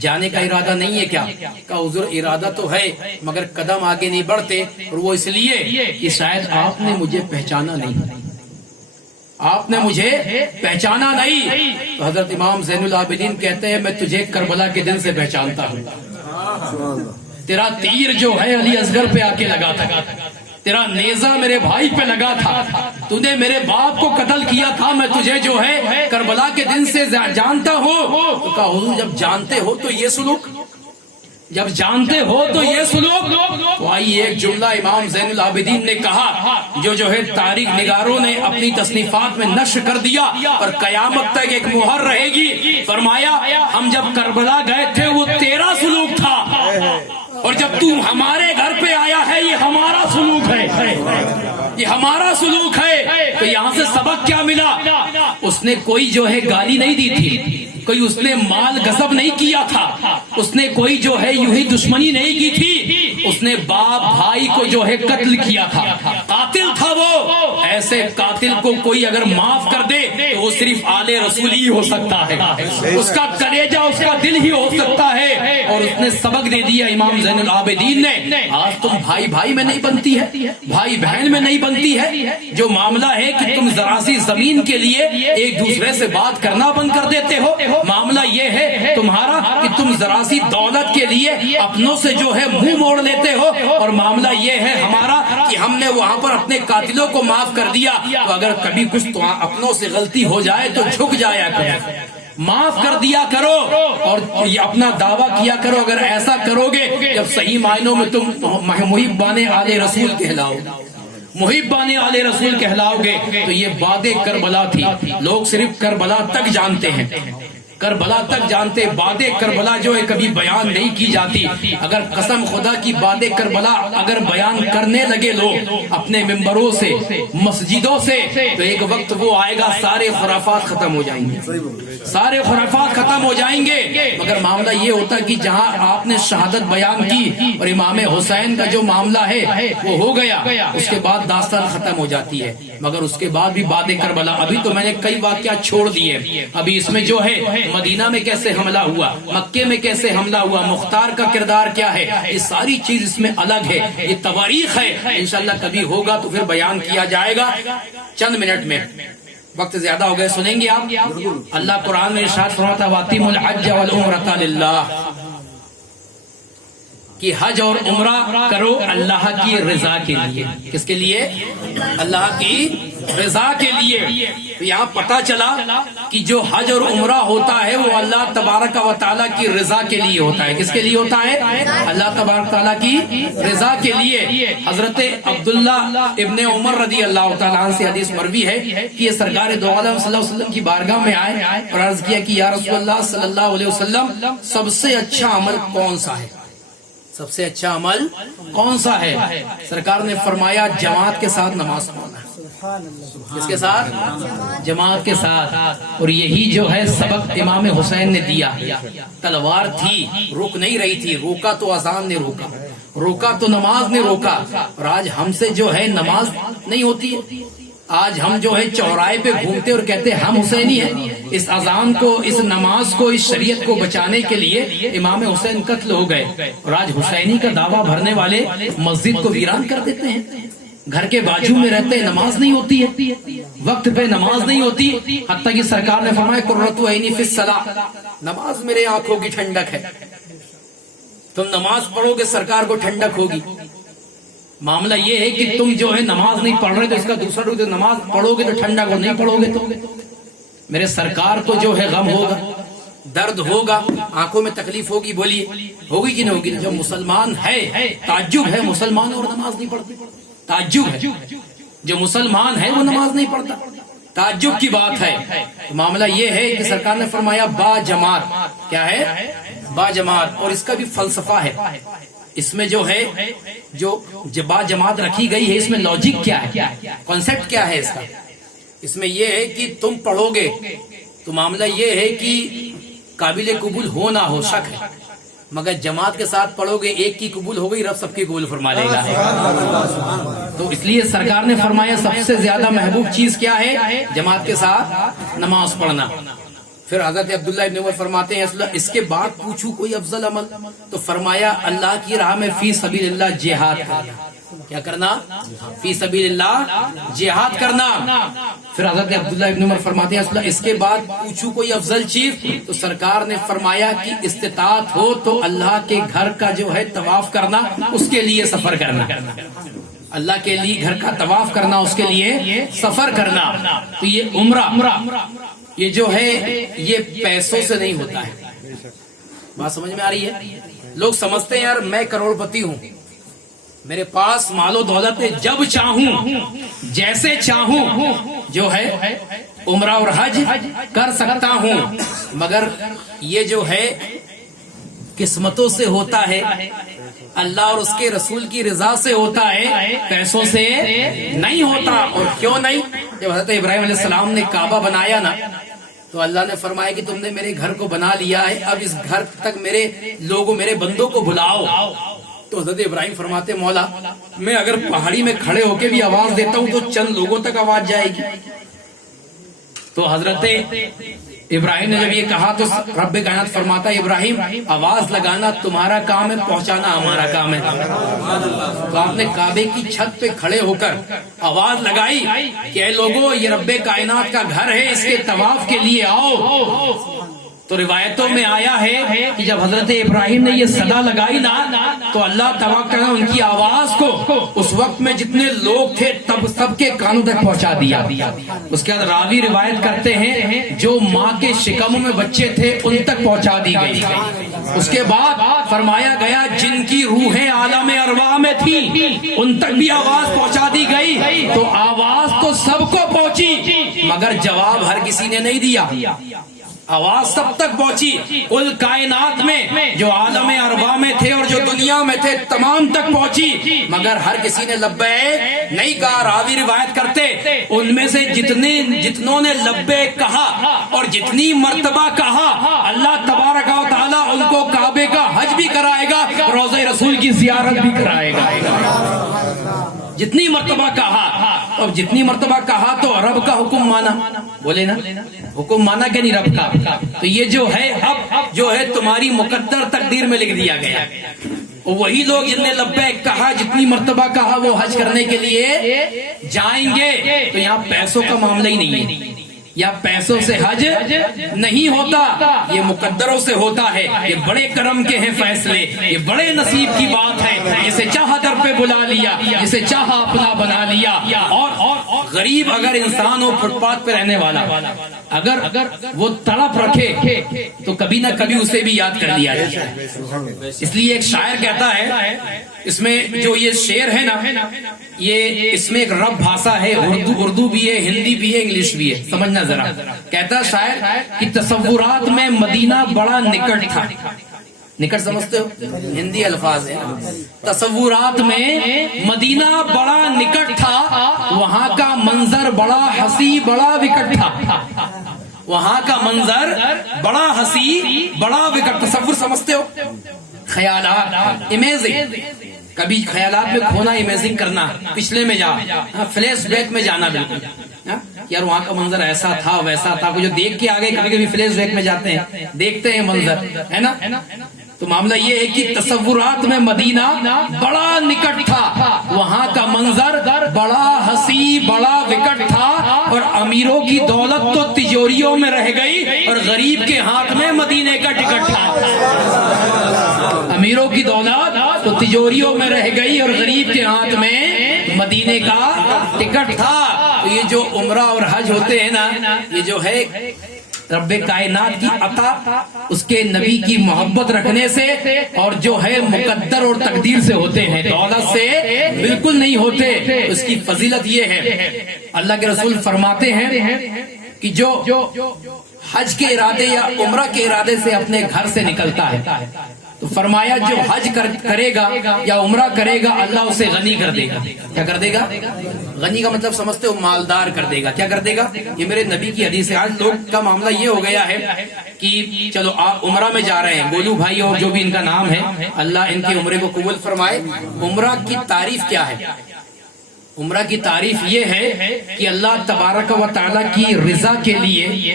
جانے کا ارادہ نہیں ہے کیا؟ کہا حضور ارادہ تو ہے مگر قدم آگے نہیں بڑھتے، اور وہ اس لیے کہ شاید آپ نے مجھے پہچانا نہیں، آپ نے مجھے پہچانا نہیں۔ تو حضرت امام زین العابدین کہتے ہیں میں تجھے کربلا کے دن سے پہچانتا ہوں، تیرا تیر جو ہے علی اصغر پہ آ کے لگا تھا، تیرا نیزہ میرے بھائی پہ لگا تھا، تو نے میرے باپ کو قتل کیا تھا، میں تجھے جو ہے کربلا کے دن سے جانتا ہوں۔ تو کہا حضور جب جانتے ہو تو یہ سلوک، جب جانتے ہو تو یہ سلوک۔ تو آئیے ایک جملہ امام زین العابدین نے کہا جو ہے تاریخ نگاروں نے اپنی تصنیفات میں نشر کر دیا اور قیامت تک ایک مہر رہے گی۔ فرمایا ہم جب کربلا گئے تھے وہ تیرا سلوک تھا، اور جب تو ہمارے گھر پہ آیا ہے یہ ہمارا سلوک ہے، یہ ہمارا سلوک ہے۔ تو یہاں سے سبق کیا ملا؟ اس نے کوئی جو ہے گالی نہیں دی تھی، کوئی اس نے مال غصب نہیں کیا تھا، اس نے کوئی جو ہے یوں ہی دشمنی نہیں کی تھی، اس نے باپ بھائی کو جو ہے قتل کیا تھا، قاتل تھا وہ۔ ایسے قاتل کو کوئی اگر معاف کر دے تو وہ صرف آل رسول ہی ہو سکتا ہے، اس کا کلیجہ اس کا دل ہی ہو سکتا ہے۔ اور اس نے سبق دے دیا امام زین العابدین نے، آج تم بھائی بھائی میں نہیں بنتی ہے، بھائی بہن میں نہیں بنتی ہے، جو معاملہ ہے کہ تم ذرا سی زمین کے لیے ایک دوسرے سے بات کرنا بند کر دیتے ہو، معاملہ یہ ہے تمہارا کہ تم ذرا سی دولت کے لیے اپنوں سے جو ہے منہ موڑ لیتے ہو، اور معاملہ یہ ہے ہمارا کہ ہم نے وہاں پر اپنے قاتلوں کو معاف کر دیا۔ تو اگر کبھی کچھ تو اپنوں سے غلطی ہو جائے تو جھک جایا کرو، معاف کر دیا کرو، اور یہ اپنا دعویٰ کیا کرو اگر ایسا کرو گے جب صحیح معنوں میں تم محبان آل رسول کہلاؤ، محبان آل رسول کہلاؤ گے۔ تو یہ باد کربلا تھی، لوگ صرف کربلا تک جانتے ہیں، کربلا تک جانتے، باد کربلا جو ہے کبھی بیان نہیں کی جاتی۔ اگر قسم خدا کی باد کربلا اگر بیان کرنے لگے لوگ اپنے ممبروں سے مسجدوں سے تو ایک وقت وہ آئے گا سارے خرافات ختم ہو جائیں گے، سارے خرافات ختم ہو جائیں گے۔ مگر معاملہ یہ ہوتا کہ جہاں آپ نے شہادت بیان کی اور امام حسین کا جو معاملہ ہے وہ ہو گیا، اس کے بعد داستان ختم ہو جاتی ہے۔ مگر اس کے بعد بھی باد کربلا، ابھی تو میں نے کئی واقعات چھوڑ دیے، ابھی اس میں جو ہے مدینہ میں کیسے حملہ ہوا، مکے میں کیسے حملہ ہوا، مختار کا کردار کیا ہے، یہ ساری چیز اس میں الگ ہے، یہ تواریخ ہے۔ انشاءاللہ کبھی ہوگا تو پھر بیان کیا جائے گا۔ چند منٹ میں، وقت زیادہ ہو گئے، سنیں گے آپ؟ اللہ قرآن میں ارشاد فرماتا وَأَتِمُّوا الْحَجَّ وَالْعُمْرَةَ لِلَّهِ، کہ حج اور عمرہ کرو اللہ کی رضا کے لیے۔ کس کے لیے؟ اللہ کی رضا کے لیے۔ تو یہاں پتہ چلا کہ جو حج اور عمرہ ہوتا ہے وہ اللہ تبارک و تعالیٰ کی رضا کے لیے ہوتا ہے۔ کس کے لیے ہوتا ہے؟ اللہ تبارک و تعالیٰ کی رضا کے لیے۔ حضرت عبداللہ ابن عمر رضی اللہ تعالیٰ عنہ سے حدیث مروی ہے کہ یہ سرکار دو عالم صلی اللہ علیہ وسلم کی بارگاہ میں آئے اور عرض کیا کہ یا رسول اللہ صلی اللہ علیہ وسلم سب سے اچھا عمل کون سا ہے؟ سب سے اچھا عمل کون سا ہے؟ سرکار نے فرمایا جماعت کے ساتھ نماز پڑھنا۔ کس کے ساتھ؟ جماعت کے ساتھ۔ اور یہی جو ہے سبق امام حسین نے دیا۔ تلوار تھی، رک نہیں رہی تھی، روکا تو اذان نے روکا، روکا تو نماز نے روکا۔ اور آج ہم سے جو ہے نماز نہیں ہوتی ہے، آج ہم جو ہے چوراہے پہ گھومتے اور کہتے ہم حسینی ہیں۔ اس اذان کو، اس نماز کو، اس شریعت کو بچانے کے لیے امام حسین قتل ہو گئے، اور آج حسینی کا دعویٰ بھرنے والے مسجد کو ویران کر دیتے ہیں، گھر کے باجو میں رہتے ہیں، نماز نہیں ہوتی ہے، وقت پہ نماز نہیں ہوتی، حتیٰ کہ سرکار نے فرمایا قرۃ عینی فی الصلاۃ، نماز میرے آنکھوں کی ٹھنڈک ہے۔ تم نماز پڑھو گے سرکار کو ٹھنڈک ہوگی۔ معاملہ یہ ہے کہ تم جو ہے نماز نہیں پڑھ رہے تو اس کا دوسرا روپ، نماز پڑھو گے تو ٹھنڈک ہو، نہیں پڑھو گے تو میرے سرکار کو جو ہے غم ہوگا، درد ہوگا، آنکھوں میں تکلیف ہوگی۔ بولیے ہوگی کہ نہیں ہوگی؟ جو مسلمان ہے، تعجب ہے مسلمان اور نماز نہیں پڑھتا، تعجب ہے جو مسلمان ہے وہ نماز نہیں پڑھتا، تعجب کی بات ہے۔ معاملہ یہ ہے کہ سرکار نے فرمایا با جماعت، کیا ہے؟ با جماعت۔ اور اس کا بھی فلسفہ ہے، اس میں جو ہے جو با جماعت رکھی گئی ہے اس میں لاجک کیا ہے، کانسیپٹ کیا ہے اس کا؟ اس میں یہ ہے کہ تم پڑھو گے تو معاملہ یہ ہے کہ قابل قبول ہو نہ ہو، شک ہے، مگر جماعت کے ساتھ پڑھو گے ایک کی قبول ہو گئی، رب سب کی قبول فرما لے گا۔ تو اس لیے سرکار نے فرمایا سب سے زیادہ محبوب چیز کیا ہے؟ جماعت کے ساتھ نماز پڑھنا۔ پھر حضرت عبداللہ ابن عمر فرماتے ہیں اس کے بعد پوچھوں کوئی افضل عمل، تو فرمایا اللہ کی راہ میں فی سبیل اللہ جہاد کرنا۔ کیا کرنا؟ فی سبیل اللہ جہاد کرنا۔ پھر حضرت عبداللہ ابن عمر فرماتے ہیں اس کے بعد پوچھوں کوئی افضل چیز، تو سرکار نے فرمایا کہ استطاعت ہو تو اللہ کے گھر کا جو ہے طواف کرنا، اس کے لیے سفر کرنا، اللہ کے لیے گھر کا طواف کرنا، اس کے لیے سفر کرنا۔ تو یہ عمرہ یہ جو ہے یہ پیسوں سے نہیں ہوتا ہے۔ بات سمجھ میں آ رہی ہے؟ لوگ سمجھتے ہیں یار میں کروڑ پتی ہوں، میرے پاس مال و دولت ہے، جب چاہوں جیسے چاہوں جو ہے عمرہ اور حج کر سکتا ہوں، مگر یہ جو ہے قسمتوں سے ہوتا ہے، اللہ اور اس کے رسول کی رضا سے ہوتا ہے، پیسوں سے نہیں ہوتا۔ اور کیوں نہیں؟ جب حضرت ابراہیم علیہ السلام نے کعبہ بنایا نا، تو اللہ نے فرمایا کہ تم نے میرے گھر کو بنا لیا ہے، اب اس گھر تک میرے لوگوں میرے بندوں کو بلاؤ۔ تو حضرت ابراہیم فرماتے مولا میں اگر پہاڑی میں کھڑے ہو کے بھی آواز دیتا ہوں تو چند لوگوں تک آواز جائے گی۔ تو حضرت ابراہیم نے جب یہ کہا تو رب کائنات فرماتا ہے ابراہیم آواز لگانا تمہارا کام ہے، پہنچانا ہمارا کام ہے۔ تو آپ نے کعبے کی چھت پہ کھڑے ہو کر آواز لگائی کہ اے لوگوں یہ رب کائنات کا گھر ہے، اس کے طواف کے لیے آؤ۔ تو روایتوں میں آیا ہے کہ جب حضرت ابراہیم نے یہ صدا لگائی نا، تو اللہ تبارک و تعالیٰ ان کی آواز کو اس وقت میں جتنے لوگ تھے تب سب کے کانوں تک پہنچا دیا۔ اس کے بعد راوی روایت کرتے ہیں جو ماں کے شکموں میں بچے تھے ان تک پہنچا دی گئی۔ اس کے بعد فرمایا گیا جن کی روحیں عالم ارواح میں تھی ان تک بھی آواز پہنچا دی گئی۔ تو آواز تو سب کو پہنچی مگر جواب ہر کسی نے نہیں دیا۔ آواز سب تک پہنچی، کل کائنات میں جو عالم ارواح میں تھے اور جو دنیا میں تھے تمام تک پہنچی، مگر ہر کسی نے لبیک نہیں کہا۔ راوی روایت کرتے ان میں سے جتنوں نے لبیک کہا اور جتنی مرتبہ کہا، اللہ تبارک و تعالیٰ ان کو کعبے کا حج بھی کرائے گا، روضہ رسول کی زیارت بھی کرائے گا۔ جتنی مرتبہ کہا، اور جتنی مرتبہ کہا تو رب کا حکم مانا، بولے نا حکم مانا کہ نہیں رب کا؟ تو یہ جو ہے اب جو ہے تمہاری مقدر تقدیر میں لکھ دیا گیا۔ وہی لوگ جن نے لبیک کہا، جتنی مرتبہ کہا، وہ حج کرنے کے لیے جائیں گے۔ تو یہاں پیسوں کا معاملہ ہی نہیں ہے، یا پیسوں سے حج نہیں ہوتا، یہ مقدروں سے ہوتا ہے۔ یہ بڑے کرم کے ہیں فیصلے، یہ بڑے نصیب کی بات ہے۔ جسے چاہا در پہ بلا لیا، جسے چاہا اپنا بنا لیا۔ اور غریب اگر انسان ہو، فٹ پاتھ پہ رہنے والا، اگر وہ تڑپ رکھے تو کبھی نہ کبھی اسے بھی یاد کر لیا جائے۔ اس لیے ایک شاعر کہتا ہے، اس میں جو یہ شعر ہے نا، یہ اس میں ایک رب بھاشا ہے، اردو بھی ہے، ہندی بھی ہے، انگلش بھی ہے، سمجھنا ذرا۔ کہتا شاعر کہ تصورات میں مدینہ بڑا نکٹ تھا۔ نکٹ سمجھتے ہو؟ ہندی الفاظ ہے۔ تصورات میں مدینہ بڑا نکٹ تھا، وہاں کا منظر بڑا ہنسی بڑا وکٹ تھا۔ وہاں کا منظر بڑا ہنسی بڑا وکٹ۔ تصور سمجھتے ہو؟ خیالات، امیجنگ، کبھی خیالات میں کھونا، امیجنگ کرنا، پچھلے میں جا، فلیش بیک میں جانا، بالکل یار وہاں کا منظر ایسا تھا ویسا تھا۔ جو دیکھ کے آگے کبھی کبھی فلیش بیک میں جاتے ہیں، دیکھتے ہیں منظر، ہے نا۔ تو معاملہ یہ ہے کہ تصورات میں مدینہ بڑا نکٹ تھا، وہاں کا منظر بڑا ہنسی بڑا وکٹ تھا، اور امیروں کی دولت تو تجوریوں میں رہ گئی اور غریب کے ہاتھ میں مدینے کا ٹکٹ تھا۔ امیروں کی دولت تو تجوریوں میں رہ گئی اور غریب کے ہاتھ میں مدینے کا ٹکٹ تھا۔ تو یہ جو عمرہ اور حج ہوتے ہیں نا، یہ جو ہے رب کائنات کی عطا، اس کے نبی کی محبت رکھنے سے، اور جو ہے مقدر اور تقدیر سے ہوتے ہیں، دولت سے بالکل نہیں ہوتے۔ اس کی فضیلت یہ ہے، اللہ کے رسول فرماتے ہیں کہ جو حج کے ارادے یا عمرہ کے ارادے سے اپنے گھر سے نکلتا ہے، تو فرمایا جو حج کرے گا یا عمرہ کرے گا اللہ اسے غنی کر دے گا۔ کیا کر دے گا؟ غنی کا مطلب سمجھتے ہو؟ مالدار کر دے گا۔ کیا کر دے گا؟ یہ میرے نبی کی حدیث ہے۔ آج لوگ کا معاملہ یہ ہو گیا ہے کہ چلو آپ عمرہ میں جا رہے ہیں، گولو بھائی اور جو بھی ان کا نام ہے، اللہ ان کے عمرے کو قبول فرمائے۔ عمرہ کی تعریف کیا ہے؟ عمرہ کی تعریف یہ ہے کہ اللہ تبارک و تعالیٰ کی رضا کے لیے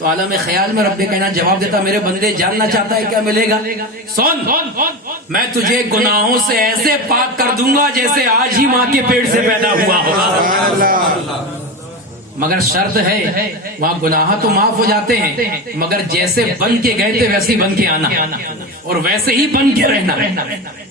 تو عالم خیال میں رب کائنات جواب دیتا میرے بندے جاننا چاہتا ہے کیا ملے گا؟ سن، میں تجھے گناہوں سے ایسے پاک کر دوں گا جیسے آج ہی ماں کے پیٹ سے پیدا ہوا ہوگا، مگر شرط ہے وہاں گناہ تو معاف ہو جاتے ہیں، مگر جیسے بن کے گئے تھے ویسے ہی بن کے آنا اور ویسے ہی بن کے رہنا۔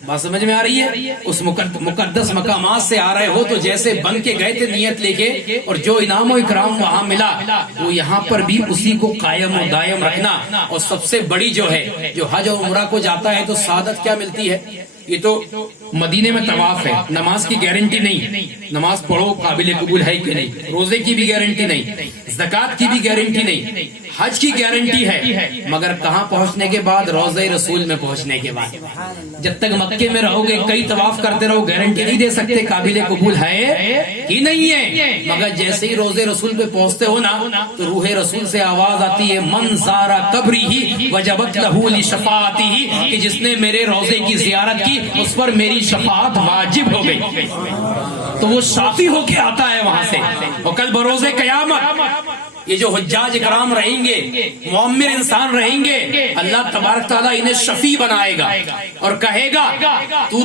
بات سمجھ میں آ رہی ہے؟ اس مقدس مقامات سے آ رہے ہو تو جیسے بن کے گئے تھے نیت لے کے، اور جو انعام و اکرام وہاں ملا وہ یہاں پر بھی اسی کو قائم و دائم رکھنا۔ اور سب سے بڑی جو ہے، جو حج اور عمرہ کو جاتا ہے تو سعادت کیا ملتی ہے؟ یہ تو مدینے میں طواف ہے، نماز کی گارنٹی نہیں، نماز پڑھو قابل قبول ہے کہ نہیں، روزے کی بھی گارنٹی نہیں، زکوٰۃ کی بھی گارنٹی نہیں، حج کی گارنٹی ہے، مگر کہاں پہنچنے کے بعد؟ روضہ رسول میں پہنچنے کے بعد۔ جب تک مکے میں رہو گے کئی طواف کرتے رہو، گارنٹی نہیں دے سکتے قابل قبول ہے کہ نہیں ہے، مگر جیسے ہی روضہ رسول پہ پہنچتے ہو نا تو روح رسول سے آواز آتی ہے من زارا قبری ہی وجبت لہ لشفاعتی ہی، کہ جس نے میرے روضے کی زیارت کی اس پر میری شفاعت واجب ہو گئی، تو وہ شافی ہو کے آتا ہے وہاں سے۔ اور کل بروز قیامت یہ جو حجاج کرام رہیں گے، معمر انسان رہیں گے، اللہ تبارک تعالیٰ انہیں شفیع بنائے گا اور کہے گا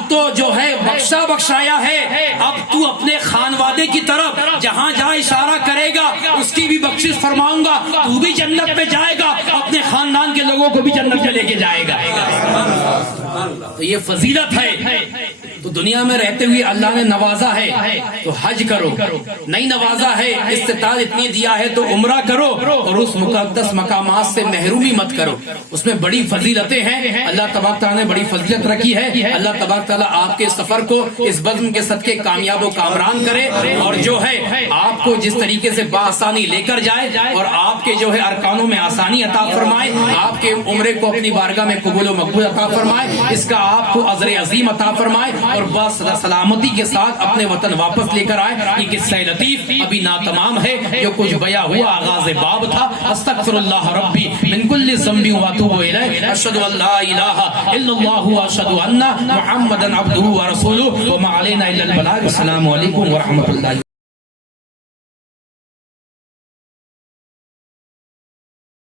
تو جو ہے بخشا بخشایا ہے، اب تو اپنے خانوادے کی طرف جہاں جہاں اشارہ کرے گا اس کی بھی بخشش فرماؤں گا، تو بھی جنت میں جائے گا، اپنے خاندان کے لوگوں کو بھی جنت میں لے کے جائے گا۔ تو یہ فضیلت ہے۔ تو دنیا میں رہتے ہوئے اللہ نے نوازا ہے تو حج کرو، نہیں نوازا ہے استطاعت اتنی دیا ہے تو عمرہ کرو، اور اس مقدس مقامات سے محرومی مت کرو، اس میں بڑی فضیلتیں ہیں، اللہ تبارک تعالیٰ نے بڑی فضیلت رکھی ہے۔ اللہ تبارک تعالیٰ آپ کے سفر کو اس بزم کے صدقے کامیاب و کامران کرے، اور جو ہے آپ کو جس طریقے سے بآسانی لے کر جائے اور آپ کے جو ہے ارکانوں میں آسانی عطا فرمائے، آپ کے عمرے کو اپنی بارگاہ میں قبول و مقبول عطا فرمائے، اس کا آپ کو اجر عظیم عطا فرمائے، اور بس سلامتی کے ساتھ اپنے وطن واپس لے کر آئے۔ یہ قصہ لطیف ابھی ناتمام ہے، جو کچھ بیاں ہوا آغاز باب تھا۔ استغفر اللہ ربی من کل ذنب واتوب الیہ، اشہد ان لا الہ الا اللہ واشہد ان محمدا عبدہ ورسولہ، وما علینا الا البلاغ۔ السلام علیکم ورحمۃ اللہ۔